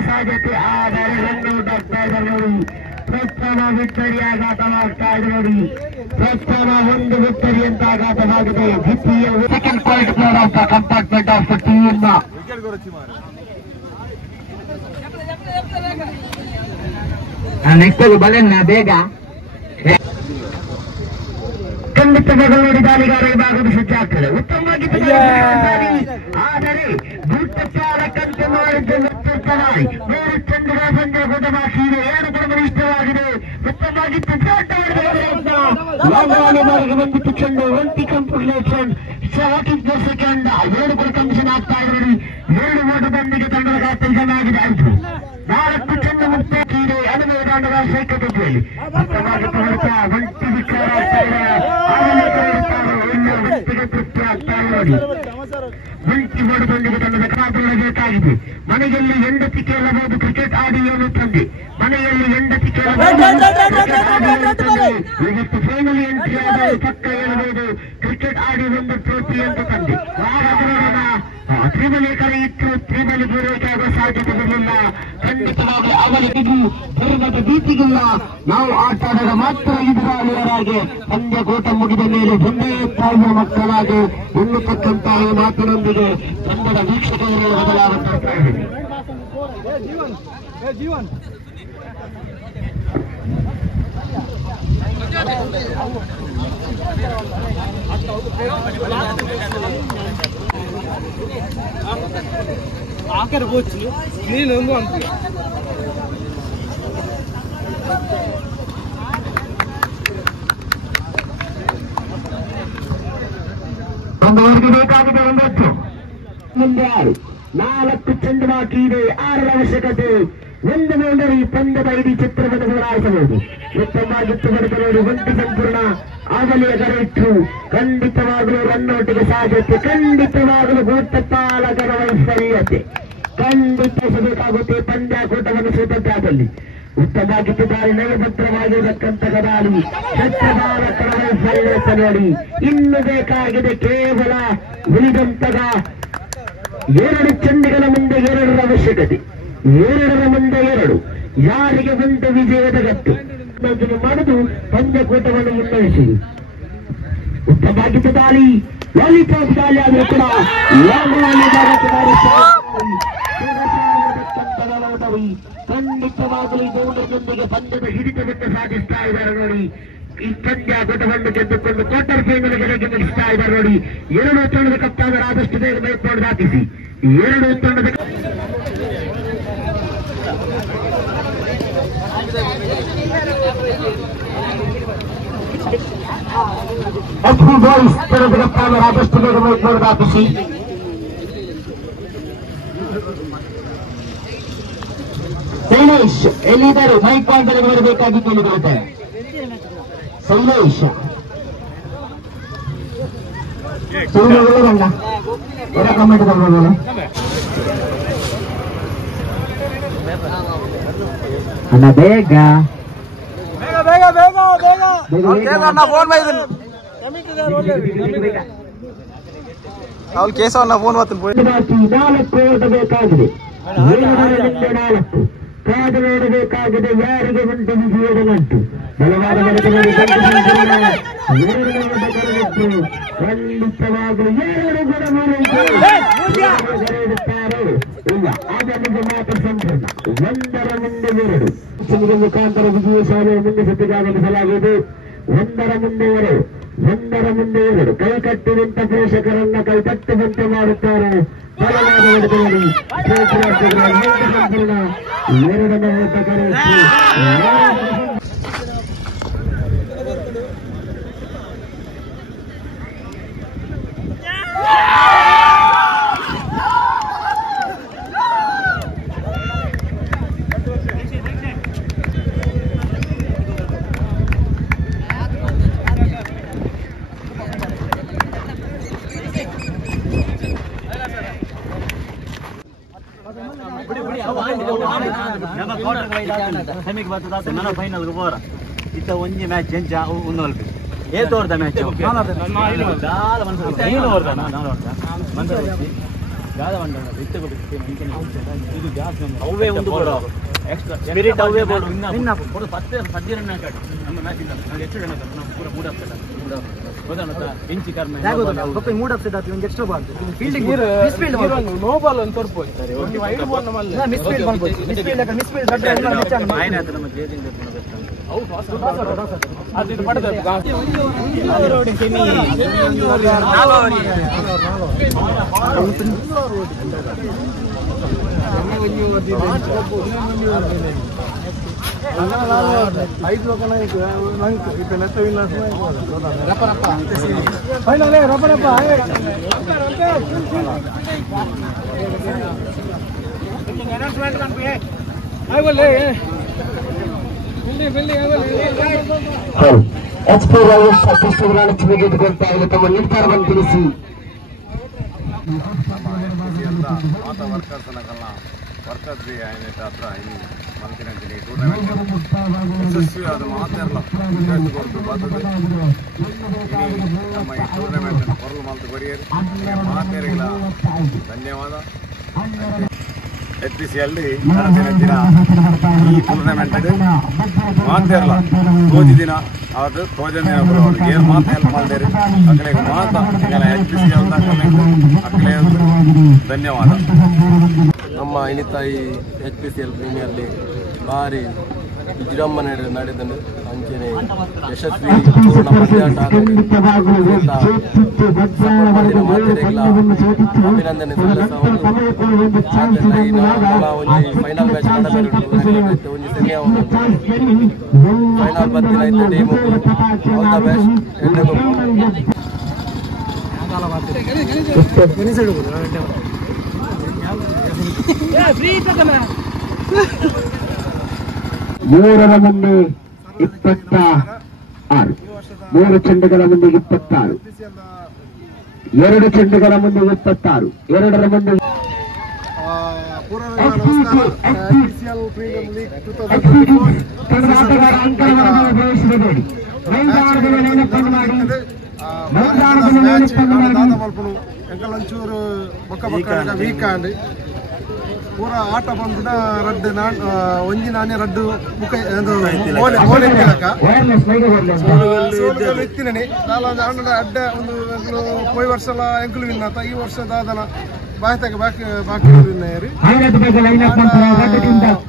ಸಾಧ್ಯತೆ ಆದರೆ ರನ್ಔಟ್ ಆಗ್ತಾ ಇದೆ ನೋಡಿ. ಪ್ರಥಮ ವಿಕ್ಟರಿ ಆಘಾತವಾಗ್ತಾ ಇದೆ ನೋಡಿ. ಪ್ರಥಮ ಒಂದು ವಿಕ್ಟರಿ ಅಂತ ಆಘಾತವಾಗಿದೆ. ದ್ವಿತೀಯ second point player of the compartment of the team. Next ಬಲನ್ನ ಬೇಗ ಖಂಡಿತವಾಗಲು ನೋಡಿ. ದಾಳಿಗಾರ ವಿಭಾಗದ ಸಜ್ಜಾಗ್ತದೆ. ಉತ್ತಮವಾಗಿ ಆದರೆ ಗುರುತಾರಕ್ಕಂತೆ ಮಾಡಿದ್ದು ಉತ್ತಮವಾಗಿ 3 ಚೆಂಡುಗಳ ಪಂದ್ಯ ಕೂಟವಾಗಿದೆ. 2 ಕೂಡ ಇಷ್ಟವಾಗಿದೆ. ಉತ್ತಮವಾಗಿತ್ತು ಬಂದಿತ್ತು ಚೆಂಡು. 1 ಕಂಪ್ಲೀಷನ್ 40 ಸೆಕೆಂಡ್. 7 ಕೂಡ ಕಂಪ್ಲೀಷನ್ ಆಗ್ತಾ ಇದೆ ನೋಡಿ. 7 ಓಟದೊಂದಿಗೆ ತಂಡದ ಖಾತೆ ಚೆನ್ನಾಗಿದೆ. ಆಯ್ತು 4 ಚೆಂಡು ಮುಕ್ತಾಗಿದೆ. 11 ತಂಡದ ಸೈಕತೆಯಲ್ಲಿ ಉತ್ತಮವಾಗಿತ್ತು ಹೊರತ ಒಂಟಿ ವಿಚಾರ ಆಗ್ತಾ ಇದೆ. ತೃಪ್ತಿ ಆಗ್ತಾ ಇದೆ ನೋಡಿ. ಒಂಟಿ ಓಟದೊಂದಿಗೆ ತಂಡದ ಖಾತೆ ಬೇಕಾಗಿದೆ. ಮನೆಯಲ್ಲಿ ಹೆಂಡತಿ ಕೇಳಬಹುದು ಕ್ರಿಕೆಟ್ ಆಡಿ ಏನು ತಂದೆ. ಮನೆಯಲ್ಲಿ ಹೆಂಡತಿ ಕೇಳಬಹುದು ಇವತ್ತು ಫೈನಲ್ ಎಂಟ್ರಿ ಆದ ಪಕ್ಕ ಹೇಳಬಹುದು ಕ್ರಿಕೆಟ್ ಆಡಿ ಒಂದು ಟ್ರೋಫಿ ಅಂತ ತಂದೆ. ತ್ರಿಬಲಿ ಕರೆಯಿತ್ತು. ತ್ರಿಬಲಿ ಪೂರೈಕೆಯಾಗುವ ಸಾಧ್ಯತೆಗಳಿಲ್ಲ. ಖಂಡಿತವಾಗಿ ಅವರಿಗೂ ಧರ್ಮದ ಭೀತಿಗಿಲ್ಲ. ನಾವು ಆಟ ಆಡದ ಮಾತ್ರ ಇದುವರಾಗೆ ಪಂದ್ಯಕೂಟ ಮುಗಿದ ಮೇಲೆ ತಂದೆಯ ತಾಯಿಯ ಮಕ್ಕಳಾಗಿ ಎನ್ನುತ್ತಕ್ಕಂತಹ ಮಾತಿನೊಂದಿಗೆ ತಂಡದ ವೀಕ್ಷಕರು ಬದಲಾಗುತ್ತಾ ಇದೆ. ಆಕರ ಗೋಚು ನೀನೊಂದು ಅಂತ ಒಂದುವರೆಗೆ ಬೇಕಾಗಿದೆ. 9 ಮುಂದೆ 6. 4 ಚೆಂಡು ಬಾಕಿ ಇದೆ. 6ರ ಅವಶ್ಯಕತೆ. 1 ಬೌಂಡರಿ ಪಂದ್ಯದ ಇಡೀ ಚಿತ್ರವನ್ನು ಬದಲಾಯಿಸಬಹುದು. ಉತ್ತಮವಾಗಿತ್ತು ಬರುತ್ತದೆ. 1 ಸಂಪೂರ್ಣ ಆಗಲಿಯ ಕರೆಯಿಟ್ಟು ಖಂಡಿತವಾಗಲೂ ರನ್ನೌಟಿಗೆ ಸಾಧ್ಯತೆ. ಖಂಡಿತವಾಗಲೂ ಭೂತಪಾಲಕರ ವೈಫಲ್ಯತೆ ಖಂಡಿತಬೇಕಾಗುತ್ತೆ. ಪಂದ್ಯಕೂಟವನ್ನು ಸೂತದ್ದಾದಲ್ಲಿ ಉತ್ತಮವಾಗಿದ್ದಾರೆ. ನಯಭದ್ರವಾಗಿರತಕ್ಕಂಥ ಗದಾಳಿ ಛತ್ರಪಾಲಕರ ವೈಫಲ್ಯತೆ ನೋಡಿ. ಇನ್ನು ಬೇಕಾಗಿದೆ ಕೇವಲ ಉಳಿದಂತಹ 2 ಚೆಂಡುಗಳ ಮುಂದೆ 2ರ ಅವಶ್ಯಕತೆ. 2ರ ಮುಂದೆ 2. ಯಾರಿಗೆ ಬಂದ ವಿಜಯದ ಗತ್ತು ಮಾಡಿದು ಪಂದ್ಯಕೂಟವನ್ನು ಮುನ್ನಡೆಸಿದೆ. ಉತ್ತಮವಾಗಿದ್ದ ದಾಳಿ ಲಾಲಿಪಾಪ್ ದಾಳಿ ಆದರೂ ಕೂಡ ಖಂಡಿತವಾಗಲಿ ಗೌಡರೊಂದಿಗೆ ಪಂದ್ಯದ ಹಿಡಿತವನ್ನು ಸಾಧಿಸ್ತಾ ಇದ್ದಾರೆ ನೋಡಿ. ಈ ಪಂದ್ಯಕೂಟವನ್ನು ಗೆದ್ದುಕೊಂಡು ಕ್ವಾರ್ಟರ್ ಫೈನಲ್ಗಳಿಗೆ ಮುಗಿಸ್ತಾ ಇದ್ದಾರೆ ನೋಡಿ. 2 ತಂಡದ ಕಪ್ತಾನರು ಆದಷ್ಟು ಬೇಗ ಮೇಲ್ಕೊಂಡು ದಾಟಿಸಿ 2 ತಂಡದ ಬಾಯ್ಸ್ ತಂಡದ ಕಪ್ತಾನರು ಆದಷ್ಟು ಬೇಗ ಮೇಲ್ಕೊಂಡು ದಾಟಿಸಿ ಶೈಲೇಶ್ ಎಲ್ಲಿದ್ದಾರೆ ಮೈಕ್ ಪಾಯಿಂಟ್ ಬರಬೇಕಾಗಿ ಕೇಳಿಕೊಳ್ಳುತ್ತಾರೆ. ಶೈಲೇಶ್ ಕಮೆಂಟ್ ಬರ್ಬೋದು. ಅಣ್ಣ ಬೇಗ ಅವ್ರು ಕೇಸವನ್ನ ಫೋನ್ ಮಾಡ್ತೀನಿ. 4 ಓಟಬೇಕಾಗಿದೆ, 4 ಕಾದು ನೋಡಬೇಕಾಗಿದೆ ಯಾರಿಗೆ ಉಂಟು ವಿಜಯದ ನಂಟು. ಬಲವಾದ ಖಂಡಿತವಾಗಿ 2 ಇಲ್ಲ ಅದನ್ನು ಮಾತ್ರ ಸಂಪೂರ್ಣ 1ರ ಮುಂದೆ 2 ಮುಖಾಂತರ ವಿಜಯ ಶಾಲೆಯ ಮುಂದೆ ಸತ್ತಿಗಾಗಮಿಸಲಾಗಿದೆ. 1ರ ಮುಂದೆ 2 ಕೈ ಕಟ್ಟಿ ನಿಂತ ಪ್ರೇಕ್ಷಕರನ್ನ ಕೈ ತಟ್ಟುವಂತೆ ಮಾಡುತ್ತಾರೆ. ಬಲವಾದ ಹೊಡೆತದಲ್ಲಿ ಸಂಪೂರ್ಣ 2ನೇ ಓಟ ಕರೆಯಿಸಿ ಸೆಮಿಗೆ ಬರ್ತದ ನನ್ನ ಫೈನಲ್ಗೆ ಬೋರ ಇತ್ತ ಒಂಜಿ ಮ್ಯಾಚ್ ಎಂಚ ಉನ್ನೋಲ್ಪಿ ಏ ತೋರ್ದ ಮ್ಯಾಚ್ ಅವೇ ಒಂದು ಬೋರ್ಡ್ ಎಕ್ಸ್ಟ್ರಾ ಸ್ಪಿರಿಟ್ ಅವೇ ಬೋರ್ಡ್ ಬೋರ್ಡ್ 10 ರನ್ ನಮ್ಮ ಮ್ಯಾಚ್ ಇಂದ ಎಷ್ಟು ರನ್ ನಾವು ಪೂರ ಮೂಡ್ ಅಪ್ಸೆಟ್ ಬೆಂಚಿ ಕರ್ಮ ಮೂಡ್ ಅಪ್ಸೆಟ್ ಆಗ್ತದೆ ಒಂದು extra ball fielding misfield no ball ಅಂತ ತೋರ್ಬೋದು ಸರಿ ಒಂದು ವೈಡ್ ಬಾಲ್ ನಮ್ಮಲ್ಲ ಮಿಸ್ಫೀಲ್ಡ್ ಮಾಡ್ಬೋದು ಮಿಸ್ಫೀಲ್ಡ್ ಆಯ್ತು ನಮ್ಮ ಜೇದಿಂದ ಅವು ಫಾಸ್ಟ್ ಅದು ಇದು ಪಡೆದ ರೋಡ್ ಸೆಮಿ ತಮ್ಮ ನಿರ್ಧಾರವನ್ನು ತಿಳಿಸಿ. ವರ್ಕರ್ಸ್ಗೆ ಹತ್ರ ಇಲ್ಲಿ ಮಲ್ತಿನಂತೀನಿ ಟೂರ್ನಮೆಂಟ್ ಯಶಸ್ವಿ ಅದು ಮಾತಾಡಲ್ಲ ಕೊಟ್ಟು ಬರ್ತದೆ ನಮ್ಮ ಈ ಟೂರ್ನಮೆಂಟ್ ಹೊರಲು ಮಲ್ತು ಕೊಡಿಯರು ಮಾತೇರಿಲ್ಲ ಧನ್ಯವಾದ. HPCಯಲ್ಲಿ ದಿನ ಈ ಟೂರ್ನಮೆಂಟ್ ಮಾತೇರಲ್ಲ ತೋಜಿ ದಿನ ಅದು ತೋಜನ ದಿನ ಬರುವಾಗ ಏನು ಮಾತು ಹೆಲ್ಪ್ ಮಾಡಿದೇರಿ ಅಕ್ಕಳಿಗೆ ಮಾತ ಈಗಲ್ಲ HPC ಅಂತ ಅಕ್ಕಳೆ ಧನ್ಯವಾದ. ನಮ್ಮ ಇನಿತಾಯಿ HPCL ಪ್ರೀಮಿಯರ್ ಲೀಗ್ ಭಾರಿ ವಿಜೃಂಭಣೆ ನಡೆದನು. ಅಂಚನೆ ಯಶಸ್ವಿ ಪೂರ್ಣ ಪಂದ್ಯಾಟ ಅಭಿನಂದನೆ ಫೈನಲ್ ಮ್ಯಾಚ್ ನಡಬೇಕು ಒಂದು ಸೆಮಿಯ ಫೈನಲ್ ಬರ್ತಿನ ಇದ್ದ ಟೀಮು ಆಲ್ ದ ಬೆಸ್ಟ್ ಎಲ್ಲರಿಗೂ. ಮೂರರ ಮುಂದೆ 26, 3 ಚೆಂಡುಗಳ ಮುಂದೆ 26, 2 ಚೆಂಡುಗಳ ಮುಂದೆ 26, 2ರ ಮುಂದೆ ಎಂಕಲಂಚೂರು ಬೊಕ್ಕ ಬೊಕ್ಕ ವೀಕ್ ಪೂರ ಆಟ ಬಂದಿನ ರಡ್ಡು ಒಂಜಿ ನಾನೇ ರಡ್ಡು ಮುಖ ಎತ್ತಿನೇ ನಾಲೊಂದು ಆಂಡ ಅಡ್ಡ ಒಂದು ಪೋಯ್ ವರ್ಷ ಎಂಕಲು ವಿನ್ನಾತ ಈ ವರ್ಷ ದಾದನ ಬಾಯ್ತಾಗ ಬಾಕಿ ವಿನ್ನರಿ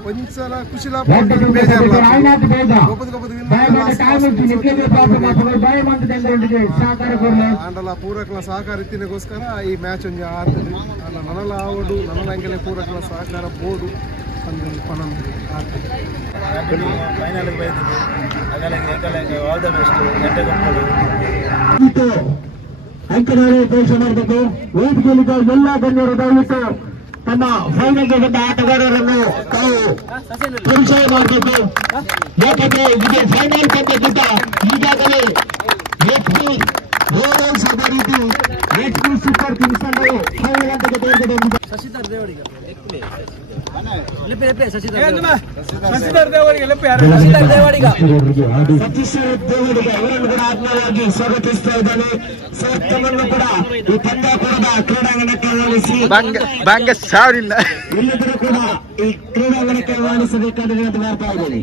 ಒಂದ್ಸಲ ಖುಷಿಲ ಆಂಡಲ ಪೂರಕಲ ಸಹಕಾರ ಇತ್ತಿನಗೋಸ್ಕರ ಈ ಮ್ಯಾಚ್ ಒಂಜಿ ಆಡ್ತದೆ ನನಲ ಆವಡು ನನಲ ಎಂಕಲೆ ಪೂರಕಲ ಸಹಕಾರ ಬೋಡು ಅಂದು ಪನಂದು ಆಡ್ತದೆ ಫೈನಲ್ಗೆ ಬೈದಿದೆ ಅದಕ್ಕೆ ಆಲ್ ದ ಬೆಸ್ಟ್ ಅಂಕನಾಳೆ ಘೋಷಣೆ ಮಾಡಬೇಕು. ವೇದಿಕೆಯಲ್ಲಿ ಎಲ್ಲ ಗಣ್ಯರು ದಯವಿಟ್ಟು ತಮ್ಮ ಫೈನಲ್ಗೆ ಬಂದ ಆಟಗಾರರನ್ನು ತಾವು ಪರಿಚಯ ಮಾಡಬೇಕು. ಯಾಕಂದ್ರೆ ಇದು ಫೈನಲ್ ಪಂದ್ಯಕ್ಕಿಂತ ಈಗಾಗಲೇ ರೋಯಲ್ಸ್ ಅದೇ ರೀತಿ HP ಸೂಪರ್ ಕಿಂಗ್ಸ್ ತಂಡವು ಫೈನಲ್ ಹಂತಕ್ಕೆ ತೇರ್ಗಡೆ ಶಶಿಧರ್ ದೇವಡಿಗ ಅವರನ್ನು ಕೂಡ ಆತ್ಮವಾಗಿ ಸ್ವಾಗತಿಸ್ತಾ ಇದ್ದಾನೆ. ತಮ್ಮನ್ನು ಕೂಡ ಈ ಪಂದ್ಯಾಪುರದ ಕ್ರೀಡಾಂಗಣಕ್ಕೆ ಆಹ್ವಾನಿಸಿ ಎಲ್ಲರೂ ಕೂಡ ಈ ಕ್ರೀಡಾಂಗಣಕ್ಕೆ ಆಹ್ವಾನಿಸಬೇಕಾಗಿದೆ ಅಂತ ಮಾಡ್ತಾ ಇದ್ದೇನೆ.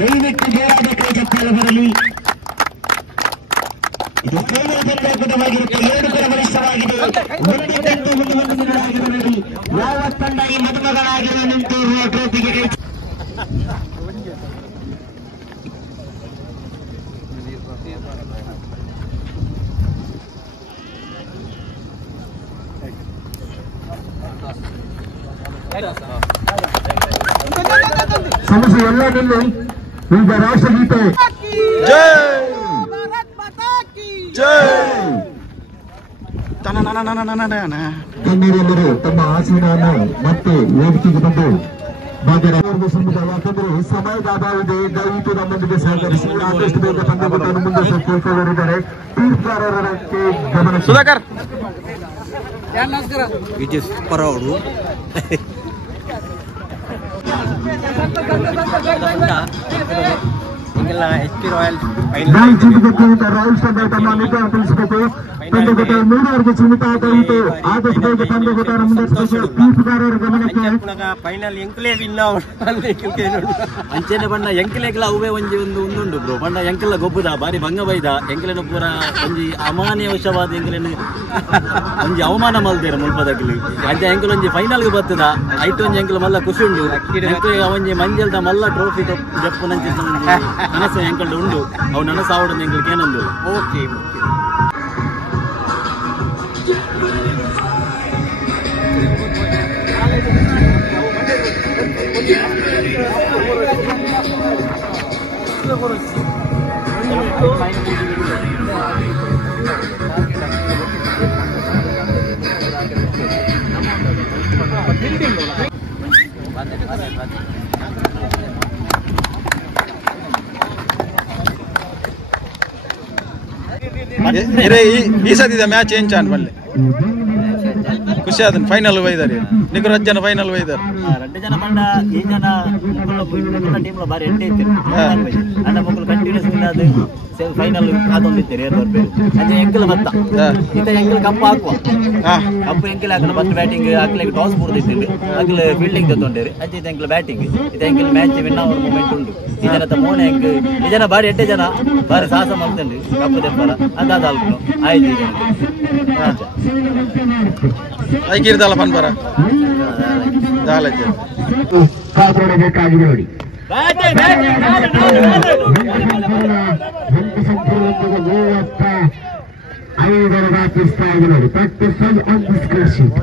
ದಯವಿಟ್ಟು ಜೋರಾದ ಕೈ ಚಪ್ಪಾಳೆ ಬರಲಿ. ಇದು ಫೈನಲ್ ಪಂದ್ಯಾಟವಾಗಿರುತ್ತೆ. ಎರಡು ಕೂಡ ಬಲಿಷ್ಠವಾಗಿದೆ. ಒಂದೇ ತಂಡ ಒಂದು ದಿನಗಳಾಗಿದೆ ನೋಡಿ. ಯಾವ ತಂಡ ಈ ಮದುಮಗಳಾಗಿ ನಿಂತು ಟ್ರೋಫಿಗೆ ಕೈ ಸಮಸ್ಯೆ ಎಲ್ಲ ನಿಲ್ಲಿ. ಈಗ ರಾಷ್ಟ್ರಗೀತೆ ಕನ್ನಡಿಗರು ತಮ್ಮ ಆಸೀನವನ್ನು ಮತ್ತೆ ವೇದಿಕೆಗೆ ಬಂದು ಭಾಗ್ಯರಾಜ ಸಮುದಾಯ. ಯಾಕಂದ್ರೆ ಸಮಯದ ಅಭಾವವಿದೆ. ದಯವಿಟ್ಟು ನಮ್ಮೊಂದಿಗೆ ಸಹಕರಿಸಿ. ಆದಷ್ಟು ಬೇಗ ಪಂದ್ಯವನ್ನು ಮುಂದೆ ಕೇಳ್ಕೊಳ್ಳೋರಿದ್ದಾರೆ. ತೀರ್ಪುಗಾರರಕ್ಕೆ ಗಮನ. ಸುಧಾಕರ್ ರಾಯಲ್ಸ್ ತಂಡ ತಮ್ಮ ನಿರ್ಧಾರ ತಿಳಿಸಬೇಕು. ಪಂದ್ಯಗತ 3 ಸೀಮಿತ ದಯವಿಟ್ಟು ಆದಷ್ಟು ಬೇಗ ಪಂದ್ಯಗತವನ್ನು ಮುಂದುವರಿಸಬೇಕು. ತೀರ್ಪುಗಾರರ ಗಮನಕ್ಕೆ ಫೈನಲ್ ಎಂಕಲೇ ವಿನ್ ಅಂಚೆನೆ ಬಣ್ಣ ಎಂಕಲೆಗ್ಲ ಅವೇ ಒಂಜಿ ಒಂದುಂಡು ಬ್ರೋ ಬಣ್ಣ ಎಂಕಲ ಗೊಬ್ಬುದ ಬಾರಿ ಭಂಗ ಬೈದ ಎಂಕಲೆನ ಪೂರ ಒಂಜಿ ಅಮಾನ್ಯವಶವಾದ ಎಂಕಲೆನ ಒಂಜಿ ಅವಮಾನ ಮಲ್ದೇರ ಮುಲ್ಪದಗ್ಲಿ ಅಂಚ ಎಂಕಲ್ ಒಂಜಿ ಫೈನಲ್ಗೆ ಬರ್ತದ ಐಟ್ ಒಂಜಿ ಎಂಕಲ್ ಮಲ್ಲ ಖುಷಿ ಉಂಡು ಎಂಕಲಿಗೆ ಒಂಜಿ ಮಂಜಲ್ದ ಮಲ್ಲ ಟ್ರೋಫಿ ಜಪ್ಪು ನಂಚಿ ನನಸ ಎಂಕಲ್ಡು ಉಂಡು ಅವು ನನಸ ಆವಡ ಎಂಕಲ್ಗೆ ಏನಂದು ಓಕೆ ಈ ಸತಿದ ಮ್ಯಾಚ್ ಏನ್ ಚಾನ್ ಬಲ್ಲೆ ಖುಷಿ ಆದನ್ ಫೈನಲ್ ಒಯ್ದಾರೆ ನಿಗು 10 ಜನ ಫೈನಲ್ ಒಯ್ದಾರೆ 2 ಜನ ಬಂಡ ಈ ಜನ ಟೀಮ್ ಲ ಬಾರಿ ಎಂಟೆ ಇತ್ತು ಅಣ್ಣ ಮಕ್ಕಳು ಕಂಟಿನ್ಯೂಸ್ ವಿನ್ ಆದ ಫೈನಲ್ ಆದೊಂದಿತ್ತು ಎರಡು ಬರ್ಬೇಕು ಅದೇ ಎಂಕಲ್ ಬತ್ತ ಇತ ಎಂಕಲ್ ಕಪ್ ಹಾಕುವ ಕಪ್ ಎಂಕಲ್ ಹಾಕನ ಫಸ್ಟ್ ಬ್ಯಾಟಿಂಗ್ ಹಾಕ್ಲಿಕ್ಕೆ ಟಾಸ್ ಬುರ್ದಿತ್ತು ಹಾಕ್ಲೆ ಫೀಲ್ಡಿಂಗ್ ತಂದೊಂಡೇರಿ ಅಜ್ಜಿ ಇತ ಎಂಕಲ್ ಬ್ಯಾಟಿಂಗ್ ಇತ ಎಂಕಲ್ ಮ್ಯಾಚ್ ವಿನ್ ಆವರ ಮೂಮೆಂಟ್ ಉಂಟು ಈ ಜನ ತ ಮೋನೆ ಎಂಕ್ ಈ ಜನ ಬಾರಿ 8 ಜನ ಬಾರಿ ಸಾಹಸ ಮಾಡ್ತಂಡಿ ಕಪ್ ದೆಪ್ಪರ ಅಂದಾದ ಆಲ್ಕು ಆಯ್ತು ಈ ಜನ ಐಕಿರ್ದಲ್ಲ ಪನ್ ಬರ ದಾಲಜ್ಜ ಕಾಪಾಡಬೇಕಾಗಿದೆ ನೋಡಿ. ಐದರ ದಾಟಿಸ್ತಾ ಇದೆ ನೋಡಿ. 35 on the score sheet.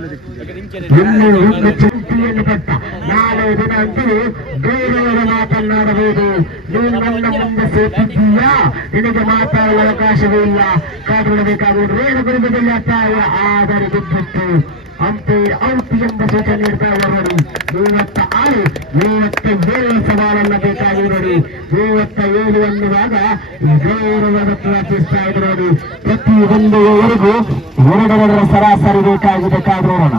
ಇನ್ನು ಒಂದು ಚಂಪಿಯನ್ನು ಕಟ್ಟ 4 ದಿನ ಅಂತೂ ಗೌರವದ ಮಾತನ್ನಾಡಬಹುದು. ನೀವು ನನ್ನ ಮುಂದೆ ಸೋತಿದ್ದೀಯಾ, ನಿನಗೆ ಮಾತಾಡುವ ಅವಕಾಶವೇ ಇಲ್ಲ, ಕಾಪಾಡಬೇಕಾಗುವುದು ರೇಣು ಗುರುಬದಲ್ಲಿ ಅಪಾಯ ಆದರೆ ಬಿದ್ದಿತ್ತು ಅಂಪೈರ್ ಔಟ್ ಎಂಬ ಸೂಚನೆ ನೀಡ್ತಾ ಇದ್ದಾರೆ. 37 ಸವಾಲನ್ನ ಬೇಕಾಗಿದೆ ನೋಡಿ. 37 ಅನ್ನುವಾಗ ಗೌರವದ ಪ್ರಾರ್ಥಿಸ್ತಾ ಇದ್ರು ನೋಡಿ. ಪ್ರತಿ ಒಂದು ಓವರ್ಗೂ 2 ಸರಾಸರಿ ಬೇಕಾಗಿದೆ. ಕಾದ್ರೋಣ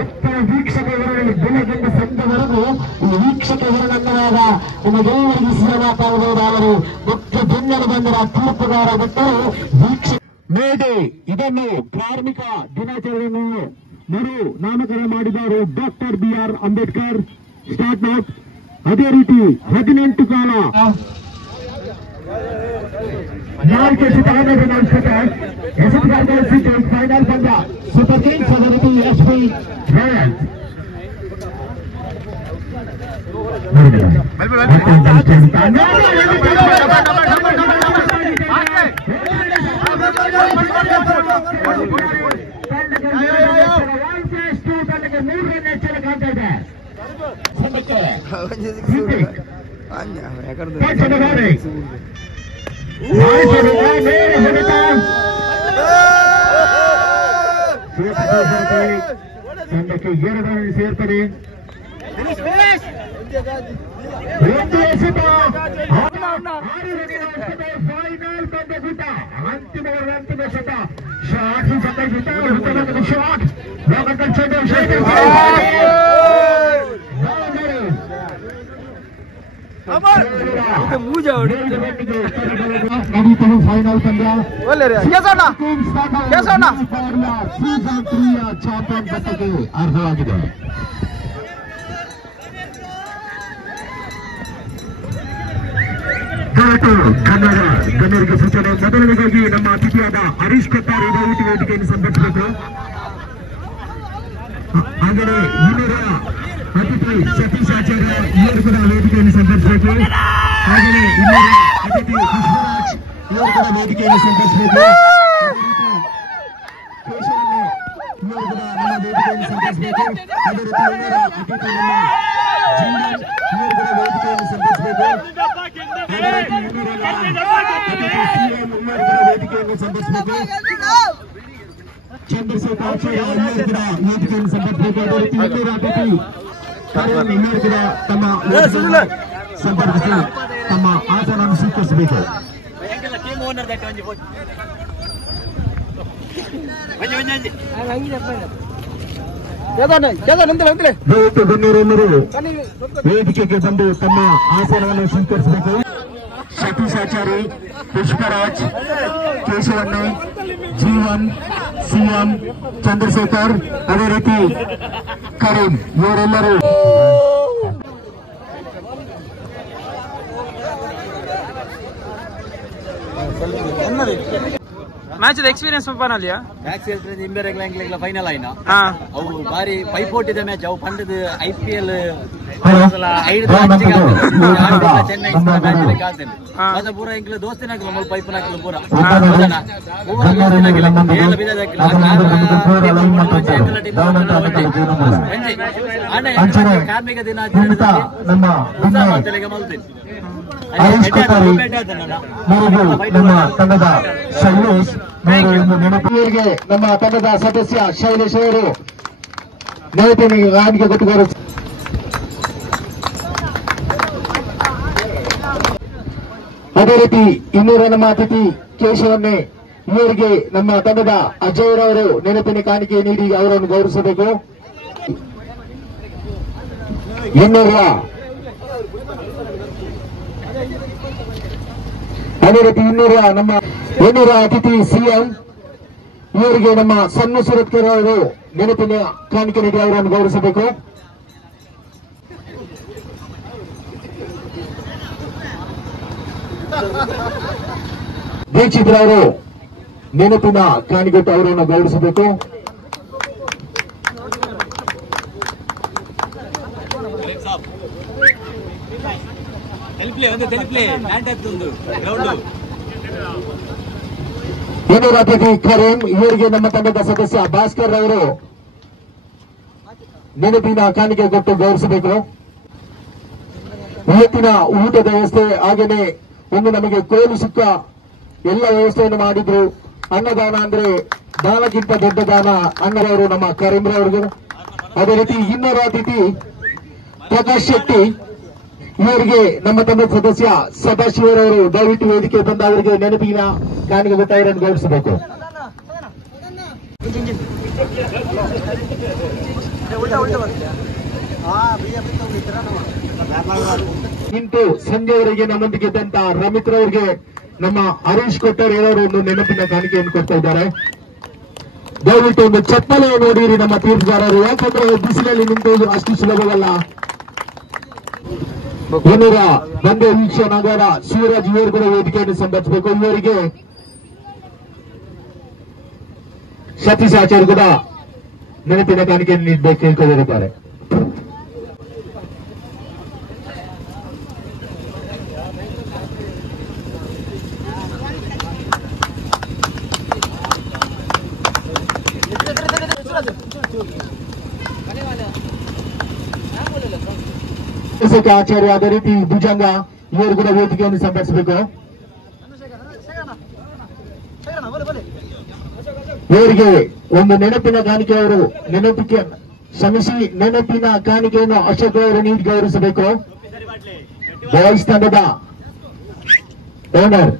ಉತ್ತಮ ವೀಕ್ಷಕ ವಿವರಣೆ ಬೆಳಗಿನ ಸಂಜೆವರೆಗೂ ಈ ವೀಕ್ಷಕ ವಿವರಣೆ ಅನ್ನುವಾಗ ನಿಮಗೆ ಒದಗಿಸಿದ ಮಾತಾಡಬಹುದಾದರೆ ಮುಖ್ಯ ಬೆನ್ನಲು ಬಂದರ ತೀರ್ಪುಗಾರ ಬಿಟ್ಟರು ವೀಕ್ಷಕ ಮೇಡೆ. ಇದನ್ನು ಕಾರ್ಮಿಕ ದಿನಾಚರಣೆಯನ್ನು ಮರು ನಾಮಕರಣ ಮಾಡಿದವರು doctor BR Ambedkar. Start out. ಅದೇ ರೀತಿ 18 ಕಾಲ 4 ಸಿತಾರಗಳು ನಡೆಸುತ್ತಾರೆ. ಫೈನಲ್ ಪಂದ್ಯ ಸೂಪರ್ ಕಿಂಗ್ಸ್ ಅದೇ ರೀತಿ SP ರಾಯಲ್ಸ್. ತಂಡಕ್ಕೆ 2 ರನ್ ಸೇರ್ಪಡೆ. ಫೈನಲ್ ಪಂದ್ಯಕೂಟ ಅಂತಿಮ ಶತ ಶಾಟ್ ಶಾಟ್ ಫೈನಲ್ ಪಂದ್ಯ ಸೀಸನ್ 3 ಚಾಂಪಿಯನ್ ಪಟ್ಟಕ್ಕೆ ಅರ್ಹವಾಗಿದೆ. ಕನ್ನಡ ಗಣ್ಯರಿಗೆ ಸೂಚನೆ. ಮೊದಲನೇದಾಗಿ ನಮ್ಮ ಅತಿಥಿಯಾದ ಹರೀಶ್ ಕೊಟ್ಟಾರ್ ದಯವಿಟ್ಟು ವೇದಿಕೆಯನ್ನು ಸಂಪರ್ಕಿಸಬೇಕು. ಹಾಗೆಯೇ ಇನ್ನೂರ ಅತಿಥಿ ಸತೀಶ್ ಆಚಾರ್ಯ ಇವರು ಕೂಡ ವೇದಿಕೆಯನ್ನು ಸಂಪರ್ಕಿಸಬೇಕು. ಹಾಗೆಯೇ ಇನ್ನೂರ ಅತಿಥಿ ಪುಷ್ಪರಾಜ್ ಇವರು ಕೂಡ ವೇದಿಕೆಯನ್ನು ಸಂಪರ್ಕಿಸಬೇಕು. ಕೇಶವಣ್ಣ ಇವರು ಕೂಡ ನಮ್ಮ ವೇದಿಕೆಯನ್ನು ಸಂಪರ್ಕಿಸಬೇಕು. ಅದೇ ರೀತಿ ಇನ್ನೂರ ಅತಿಥಿ ನಮ್ಮ ಜಿಂಗಲ್ ಇವರು ಕೂಡ ವೇದಿಕೆಯನ್ನು ಸಂಪರ್ಕಿಸಬೇಕು. ವೇದಿಕೆಯನ್ನು ಸಂಪರ್ಕಿಸಬೇಕು. ಚಂದ್ರಶೇಖರ್ ಆಚಾರ್ಯ ಇವರು ಕೂಡ ವೇದಿಕೆಯನ್ನು ಸಂಪರ್ಕಿಸಬೇಕು. ಅದೇ ರೀತಿ ಇನ್ನೂರ ಅತಿಥಿ ಕರಣ್ ಇವರು ಕೂಡ ತಮ್ಮ ಸಂಪರ್ಕಿಸಿ ತಮ್ಮ ಆಸನವನ್ನು ಸ್ವೀಕರಿಸಬೇಕು. ದಯವಿಟ್ಟು ಗಣ್ಯರೆಲ್ಲರೂ ವೇದಿಕೆಗೆ ಬಂದು ತಮ್ಮ ಆಸನವನ್ನು ಸ್ವೀಕರಿಸಬೇಕು. ಸತೀಶ್ ಆಚಾರ್ಯ, ಪುಷ್ಪರಾಜ್, ಕೇಶವಣ್ಣ, ಜೀವನ್, ಸಿಎಂ, ಚಂದ್ರಶೇಖರ್, ಅದೇ ರೀತಿ ಕರೀಂ ಇವರೆಲ್ಲರೂ ಮ್ಯಾಚ್ ಎಕ್ಸ್ಪೀರಿಯನ್ಸ್ ಪನಲಿಯಾ ಮ್ಯಾಚ್ ಹೇಳ್ತಾರೆ ಇಂಬೆರೆಗ್ಲ ಫೈನಲ್ ಆಯ್ನ ಅವು ಬಾರಿ ಪೈಪೋಟಿದ ಮ್ಯಾಚ್ ಅವು ಪಂಡದ IPL ಚೆನ್ನೈ ಮ್ಯಾಚ್ ಪೂರ ಇಂಕ್ಲ ದೋಸ್ತಿನಾಗ್ಲ ಮುಲ್ಪ ಪೈಪನಾಗ್ಲ ಪೂರ ಕಾರ್ಮಿಕ ದಿನಾಚರಣೆ ಮಲ್ತೀನಿ ನಮ್ಮ ತಂಡದ ಶೈಲೇಶ್ ನೆನಪಿಗೆ ನಮ್ಮ ತಂಡದ ಸದಸ್ಯ ಶೈಲೇಶ್ ಅವರು ನೆನಪಿಗೆ ಕೊಟ್ಟಿದ್ದಾರೆ. ಅದೇ ರೀತಿ ಇನ್ನೂರ ನಮ್ಮ ಅತಿಥಿ ಕೇಶವನ್ನೇ ಇವರಿಗೆ ನಮ್ಮ ತಂಡದ ಅಜಯರವರು ನೆನಪಿನ ಕಾಣಿಕೆ ನೀಡಿ ಅವರನ್ನು ಗೌರವಿಸಬೇಕು. ಅದೇ ರೀತಿ ಇನ್ನೂರ ಅತಿಥಿ ಸಿಎಂ ಇವರಿಗೆ ನಮ್ಮ ಸಣ್ಣ ಸುರತ್ಕರ್ ಅವರು ನೆನಪಿನ ಕಾಣಿಕೆ ನೀಡಿ ಅವರನ್ನು ಗೌರವಿಸಬೇಕು. ದೀಕ್ಷಿತ್ ಅವರು ನೆನಪಿನ ಕಾಣಿಕೆ ಅವರನ್ನು ಗೌರವಿಸಬೇಕು. ಇನ್ನೂರ ಅತಿಥಿ ಕರೀಂ ಇವರಿಗೆ ನಮ್ಮ ತಂಡದ ಸದಸ್ಯ ಭಾಸ್ಕರ್ ಅವರು ನೆನಪಿನ ಕಾಣಿಕೆ ಕೊಟ್ಟು ಗೌರವಿಸಬೇಕು. ಇವತ್ತಿನ ಊಟದ ವ್ಯವಸ್ಥೆ ಹಾಗೇನೆ ಒಂದು ನಮಗೆ ಕೋಲು ಸುಕ್ಕ ಎಲ್ಲ ವ್ಯವಸ್ಥೆಯನ್ನು ಮಾಡಿದ್ರು. ಅನ್ನದಾನ ಅಂದ್ರೆ ದಾನಕ್ಕಿಂತ ದೊಡ್ಡ ದಾನ ಅನ್ನದವರು ನಮ್ಮ ಕರೀಂರವರಿಗೂ. ಅದೇ ರೀತಿ ಇನ್ನೂರ ಅತಿಥಿ ಪ್ರಕಾಶ್ ಶೆಟ್ಟಿ ಇವರಿಗೆ ನಮ್ಮ ತಂಡದ ಸದಸ್ಯ ಸದಾಶಿವರವರು ದಯವಿಟ್ಟು ವೇದಿಕೆ ಬಂದ ಅವರಿಗೆ ನೆನಪಿನ ಕಾಣಿಕೆ ಕೊಟ್ಟು ಅವರನ್ನು ಗೌರವಿಸಬೇಕು. ಇಂಟು ಸಂಜೆವರೆಗೆ ನಮ್ಮೊಂದಿಗೆ ಇದ್ದಂತ ರಮಿತ್ರವರಿಗೆ ನಮ್ಮ ಹರೀಶ್ ಕೊಟ್ಟರ್ ಹೇಳೋರು ಒಂದು ನೆನಪಿನ ಕಾಣಿಕೆಯನ್ನು ಕೊಡ್ತಾ ಇದ್ದಾರೆ. ದಯವಿಟ್ಟು ಒಂದು ಚಪ್ಪಲೆ ನೋಡಿರಿ ನಮ್ಮ ತೀರ್ಪುಗಾರರು, ಯಾಕಂದ್ರೆ ಬಿಸಿಲಲ್ಲಿ ನಿಂತು ಅಷ್ಟು ಸುಲಭವಲ್ಲ. ಇನ್ನೂರ ಬಂದೆ ವೀಕ್ಷಣಾಗಾರ ಶಿವರಾಜ್ ಇವರು ಕೂಡ ವೇದಿಕೆಯನ್ನು ಸಂಬಂಧಿಸಬೇಕು. ಇವರಿಗೆ ಸತೀಶ್ ಆಚಾರ್ಯ ಕೂಡ ನೆನಪಿನ ಕಾಣಿಕೆಯನ್ನು ನೀಡಬೇಕು ಕೇಳಿಕೊಂಡಿದ್ದಾರೆ. ಆಚಾರ್ಯ ಅದೇ ರೀತಿ ಭುಜಂಗ ಇವರು ಕೂಡ ವೇದಿಕೆಯನ್ನು ಸಂಪರ್ಕಿಸಬೇಕು. ಇವರಿಗೆ ಒಂದು ನೆನಪಿನ ಕಾಣಿಕೆ ಅವರು ನೆನಪಿನ ಕಾಣಿಕೆಯನ್ನು ಅಶೋಕ್ ಅವರು ನೀಡಿ ಗೌರವಿಸಬೇಕು. ಬಾಯ್ಸ್ ತಂಡದ ಓನರ್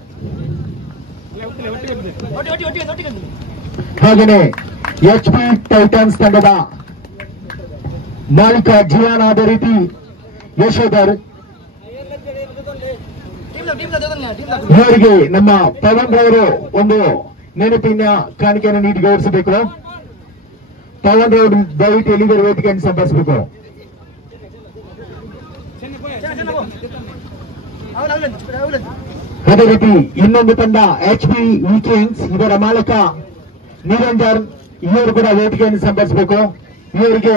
ಹಾಗೆಯೇ HP ಟೈಟನ್ಸ್ ತಂಡದ ಮಾಲೀಕ ಜಿಯಾನ್, ಅದೇ ರೀತಿ ಯಶೋಧರ್, ಇವರಿಗೆ ನಮ್ಮ ಪವನ್ ರವರು ಒಂದು ನೆನಪಿನ ಕಾಣಿಕೆಯನ್ನು ನೀಡಿ ಗೌರವಿಸಬೇಕು. ಪವನ್ ರವರು ದಯವಿಟ್ಟು ಎಲ್ಲಿದ್ದಾರೆ ವೇದಿಕೆಯನ್ನು ಸಂಪರ್ಕಿಸಬೇಕು. ಅದೇ ರೀತಿ ಇನ್ನೊಂದು ತಂಡ HP ವಿಕಿಂಗ್ಸ್, ಇದರ ಮಾಲಕ ನಿರಂಜನ್, ಇವರು ಕೂಡ ವೇದಿಕೆಯನ್ನು ಸಂಪರ್ಕಿಸಬೇಕು. ಇವರಿಗೆ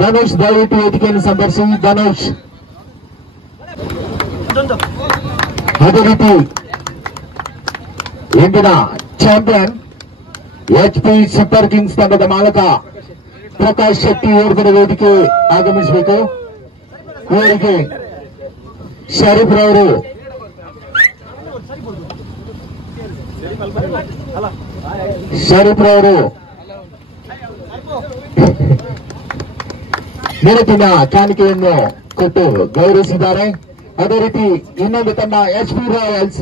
ಧನುಷ್ ದಯವಿಟ್ಟು ವೇದಿಕೆಯನ್ನು ಸಂಪರ್ಕಿಸಿ. ಧನುಷ್, ಅದೇ ರೀತಿ ಇಂದಿನ ಚಾಂಪಿಯನ್ HP ಸೂಪರ್ ಕಿಂಗ್ಸ್ ತಂಡದ ಮಾಲಕ ಪ್ರಕಾಶ್ ಶೆಟ್ಟಿ ಇವರು ಕೂಡ ವೇದಿಕೆ ಆಗಮಿಸಬೇಕು. ಇವರಿಗೆ ಶರೀಫ್ ರವರು ನೆನಪಿನ ಕಾಣಿಕೆಯನ್ನು ಕೊಟ್ಟು ಗೌರವಿಸಿದ್ದಾರೆ. ಅದೇ ರೀತಿ ಇನ್ನೊಂದು ತಂಡ HP ರಾಯಲ್ಸ್,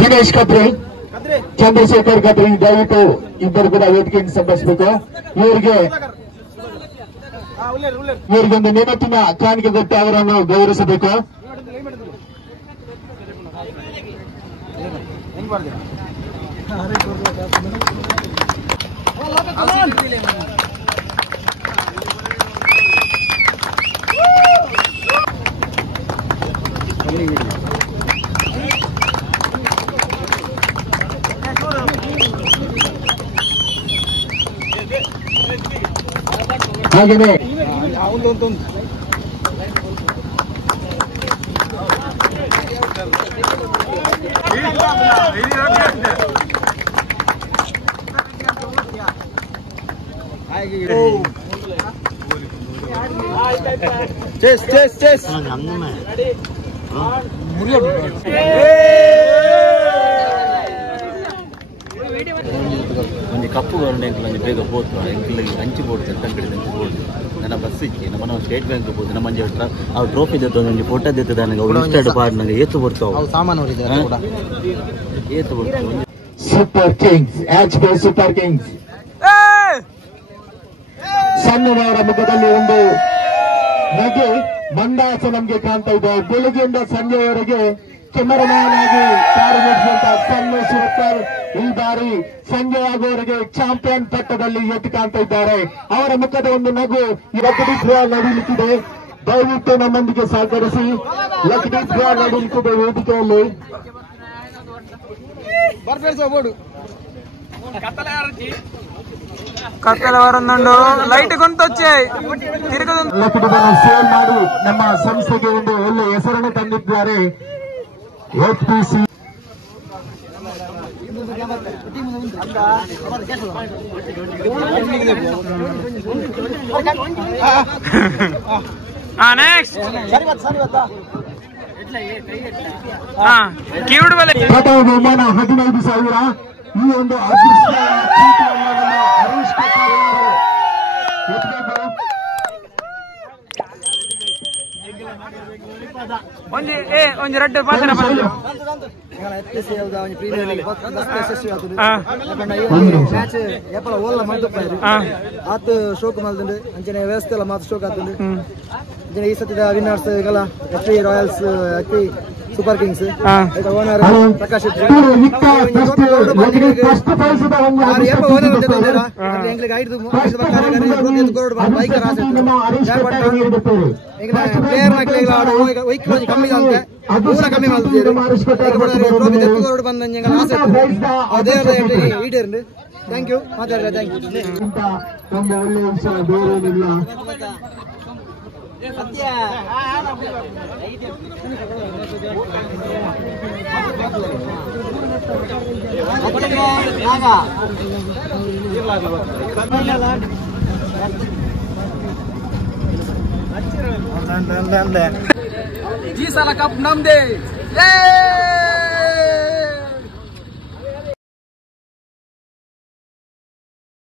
ದಿನೇಶ್ ಕತ್ರಿ, ಚಂದ್ರಶೇಖರ್ ಕತ್ರಿ, ದಯವಿಟ್ಟು ಇಬ್ಬರು ಕೂಡ ವೇದಿಕೆಯನ್ನು ಸಂಪರ್ಕಿಸಬೇಕು. ಇವರಿಗೊಂದು ನೆನಪಿನ ಕಾಣಿಕೆ ಕೊಟ್ಟು ಅವರನ್ನು ಗೌರವಿಸಬೇಕು. ಹಾಗೆಯೇ ಒಂದು ಕಪ್ಪು ಗೌರವ ಎಂಕಲ್ ಬೇಗ ಹೋದ್ರು ಎಂಕಲ್ಗೆ ಹಂಚಿ ಬೋಡ್ತಾರೆ ತಂಕಡಿ ಹಂಚಿ ಬೋಡ್ದು ನನ್ನ ಬಸ್ ಇಚ್ಚಿ ನಮ್ಮ ಸ್ಟೇಟ್ ಬ್ಯಾಂಕ್ ಹೋದ್ರು ನಮ್ಮ ಮಂಜೆ ಹತ್ರ ಅವ್ರು ಟ್ರೋಫಿ ದೆತ್ತ ಒಂದು ಫೋಟೋ ದೆತ್ತದ ನನಗೆ ಅವ್ರು ಇಷ್ಟ ಪಾಡ್ ನನಗೆ ಏತು ಬರ್ತಾವೆ ಸಾಮಾನು ಏತು ಬರ್ತಾವೆ. Super kings, HP super kings ಸಣ್ಣವರ ಮುಖದಲ್ಲಿ ಒಂದು ನಗೆ ಮಂದಾಸ ನಮ್ಗೆ ಕಾಣ್ತಾ ಇದೆ. ಬೆಳಗ್ಗೆಯಿಂದ ಸಂಜೆಯವರೆಗೆ ಕೆಮರಾಮ್ಯಾನ್ ಆಗಿ ಕಾರ್ಯನಿರ್ವಹಿಸಿದಂತ ಸಣ್ಣ ಸುರತ್ಕಲ್ ಈ ಬಾರಿ ಸಂಜೆ ಆಗುವವರೆಗೆ ಚಾಂಪಿಯನ್ ಪಟ್ಟದಲ್ಲಿ ಎದ್ದು ಕಾಣ್ತಾ ಇದ್ದಾರೆ. ಅವರ ಮುಖದ ಒಂದು ನಗು ಲಕ್ಡಿ ಡ್ರಾ ನಡೀಲಿಕ್ಕಿದೆ. ದಯವಿಟ್ಟು ನಮ್ಮೊಂದಿಗೆ ಸಹಕರಿಸಿ. ಲಕ್ಡಿ ಡ್ರಾ ನಡೀಲಿಕ್ಕಿದೆ ವೇದಿಕೆಯಲ್ಲಿ. ಲೈಟ್ ಗೊಂತೊಚ್ಚಾಯ್ ಲಕ್ಡಿಗಳನ್ನು ಸೇಲ್ ಮಾಡಿ ನಮ್ಮ ಸಂಸ್ಥೆಗೆ ಒಂದು ಒಳ್ಳೆ ಹೆಸರನ್ನು ತಂದಿದ್ದಾರೆ. HPC ಬಹುಮಾನ 15,000. ಈ ಒಂದು ಅದೃಷ್ಟ ಹರೀಶ್ ಒಂಜಿ ರೆಡ್ ಪಾತ್ರ ಆತ್ ಶೋಕ್ ಮಲ್ದಂಡು ಅಂಚನೆ ವ್ಯವಸ್ಥೆ ಎಲ್ಲ ಮಾತು ಶೋಕ್ ಆತಂಡು ಈ ಸತಿದ winners HP royals HP super kings owner Prakash ಕಮ್ಮಿ ಬಂದ ಈಡೇರು. ಥ್ಯಾಂಕ್ ಯು ಮಾತಾಡ. Thank you. ಈ ಸಲ ಕಪ್ ನಮ್ದೇ.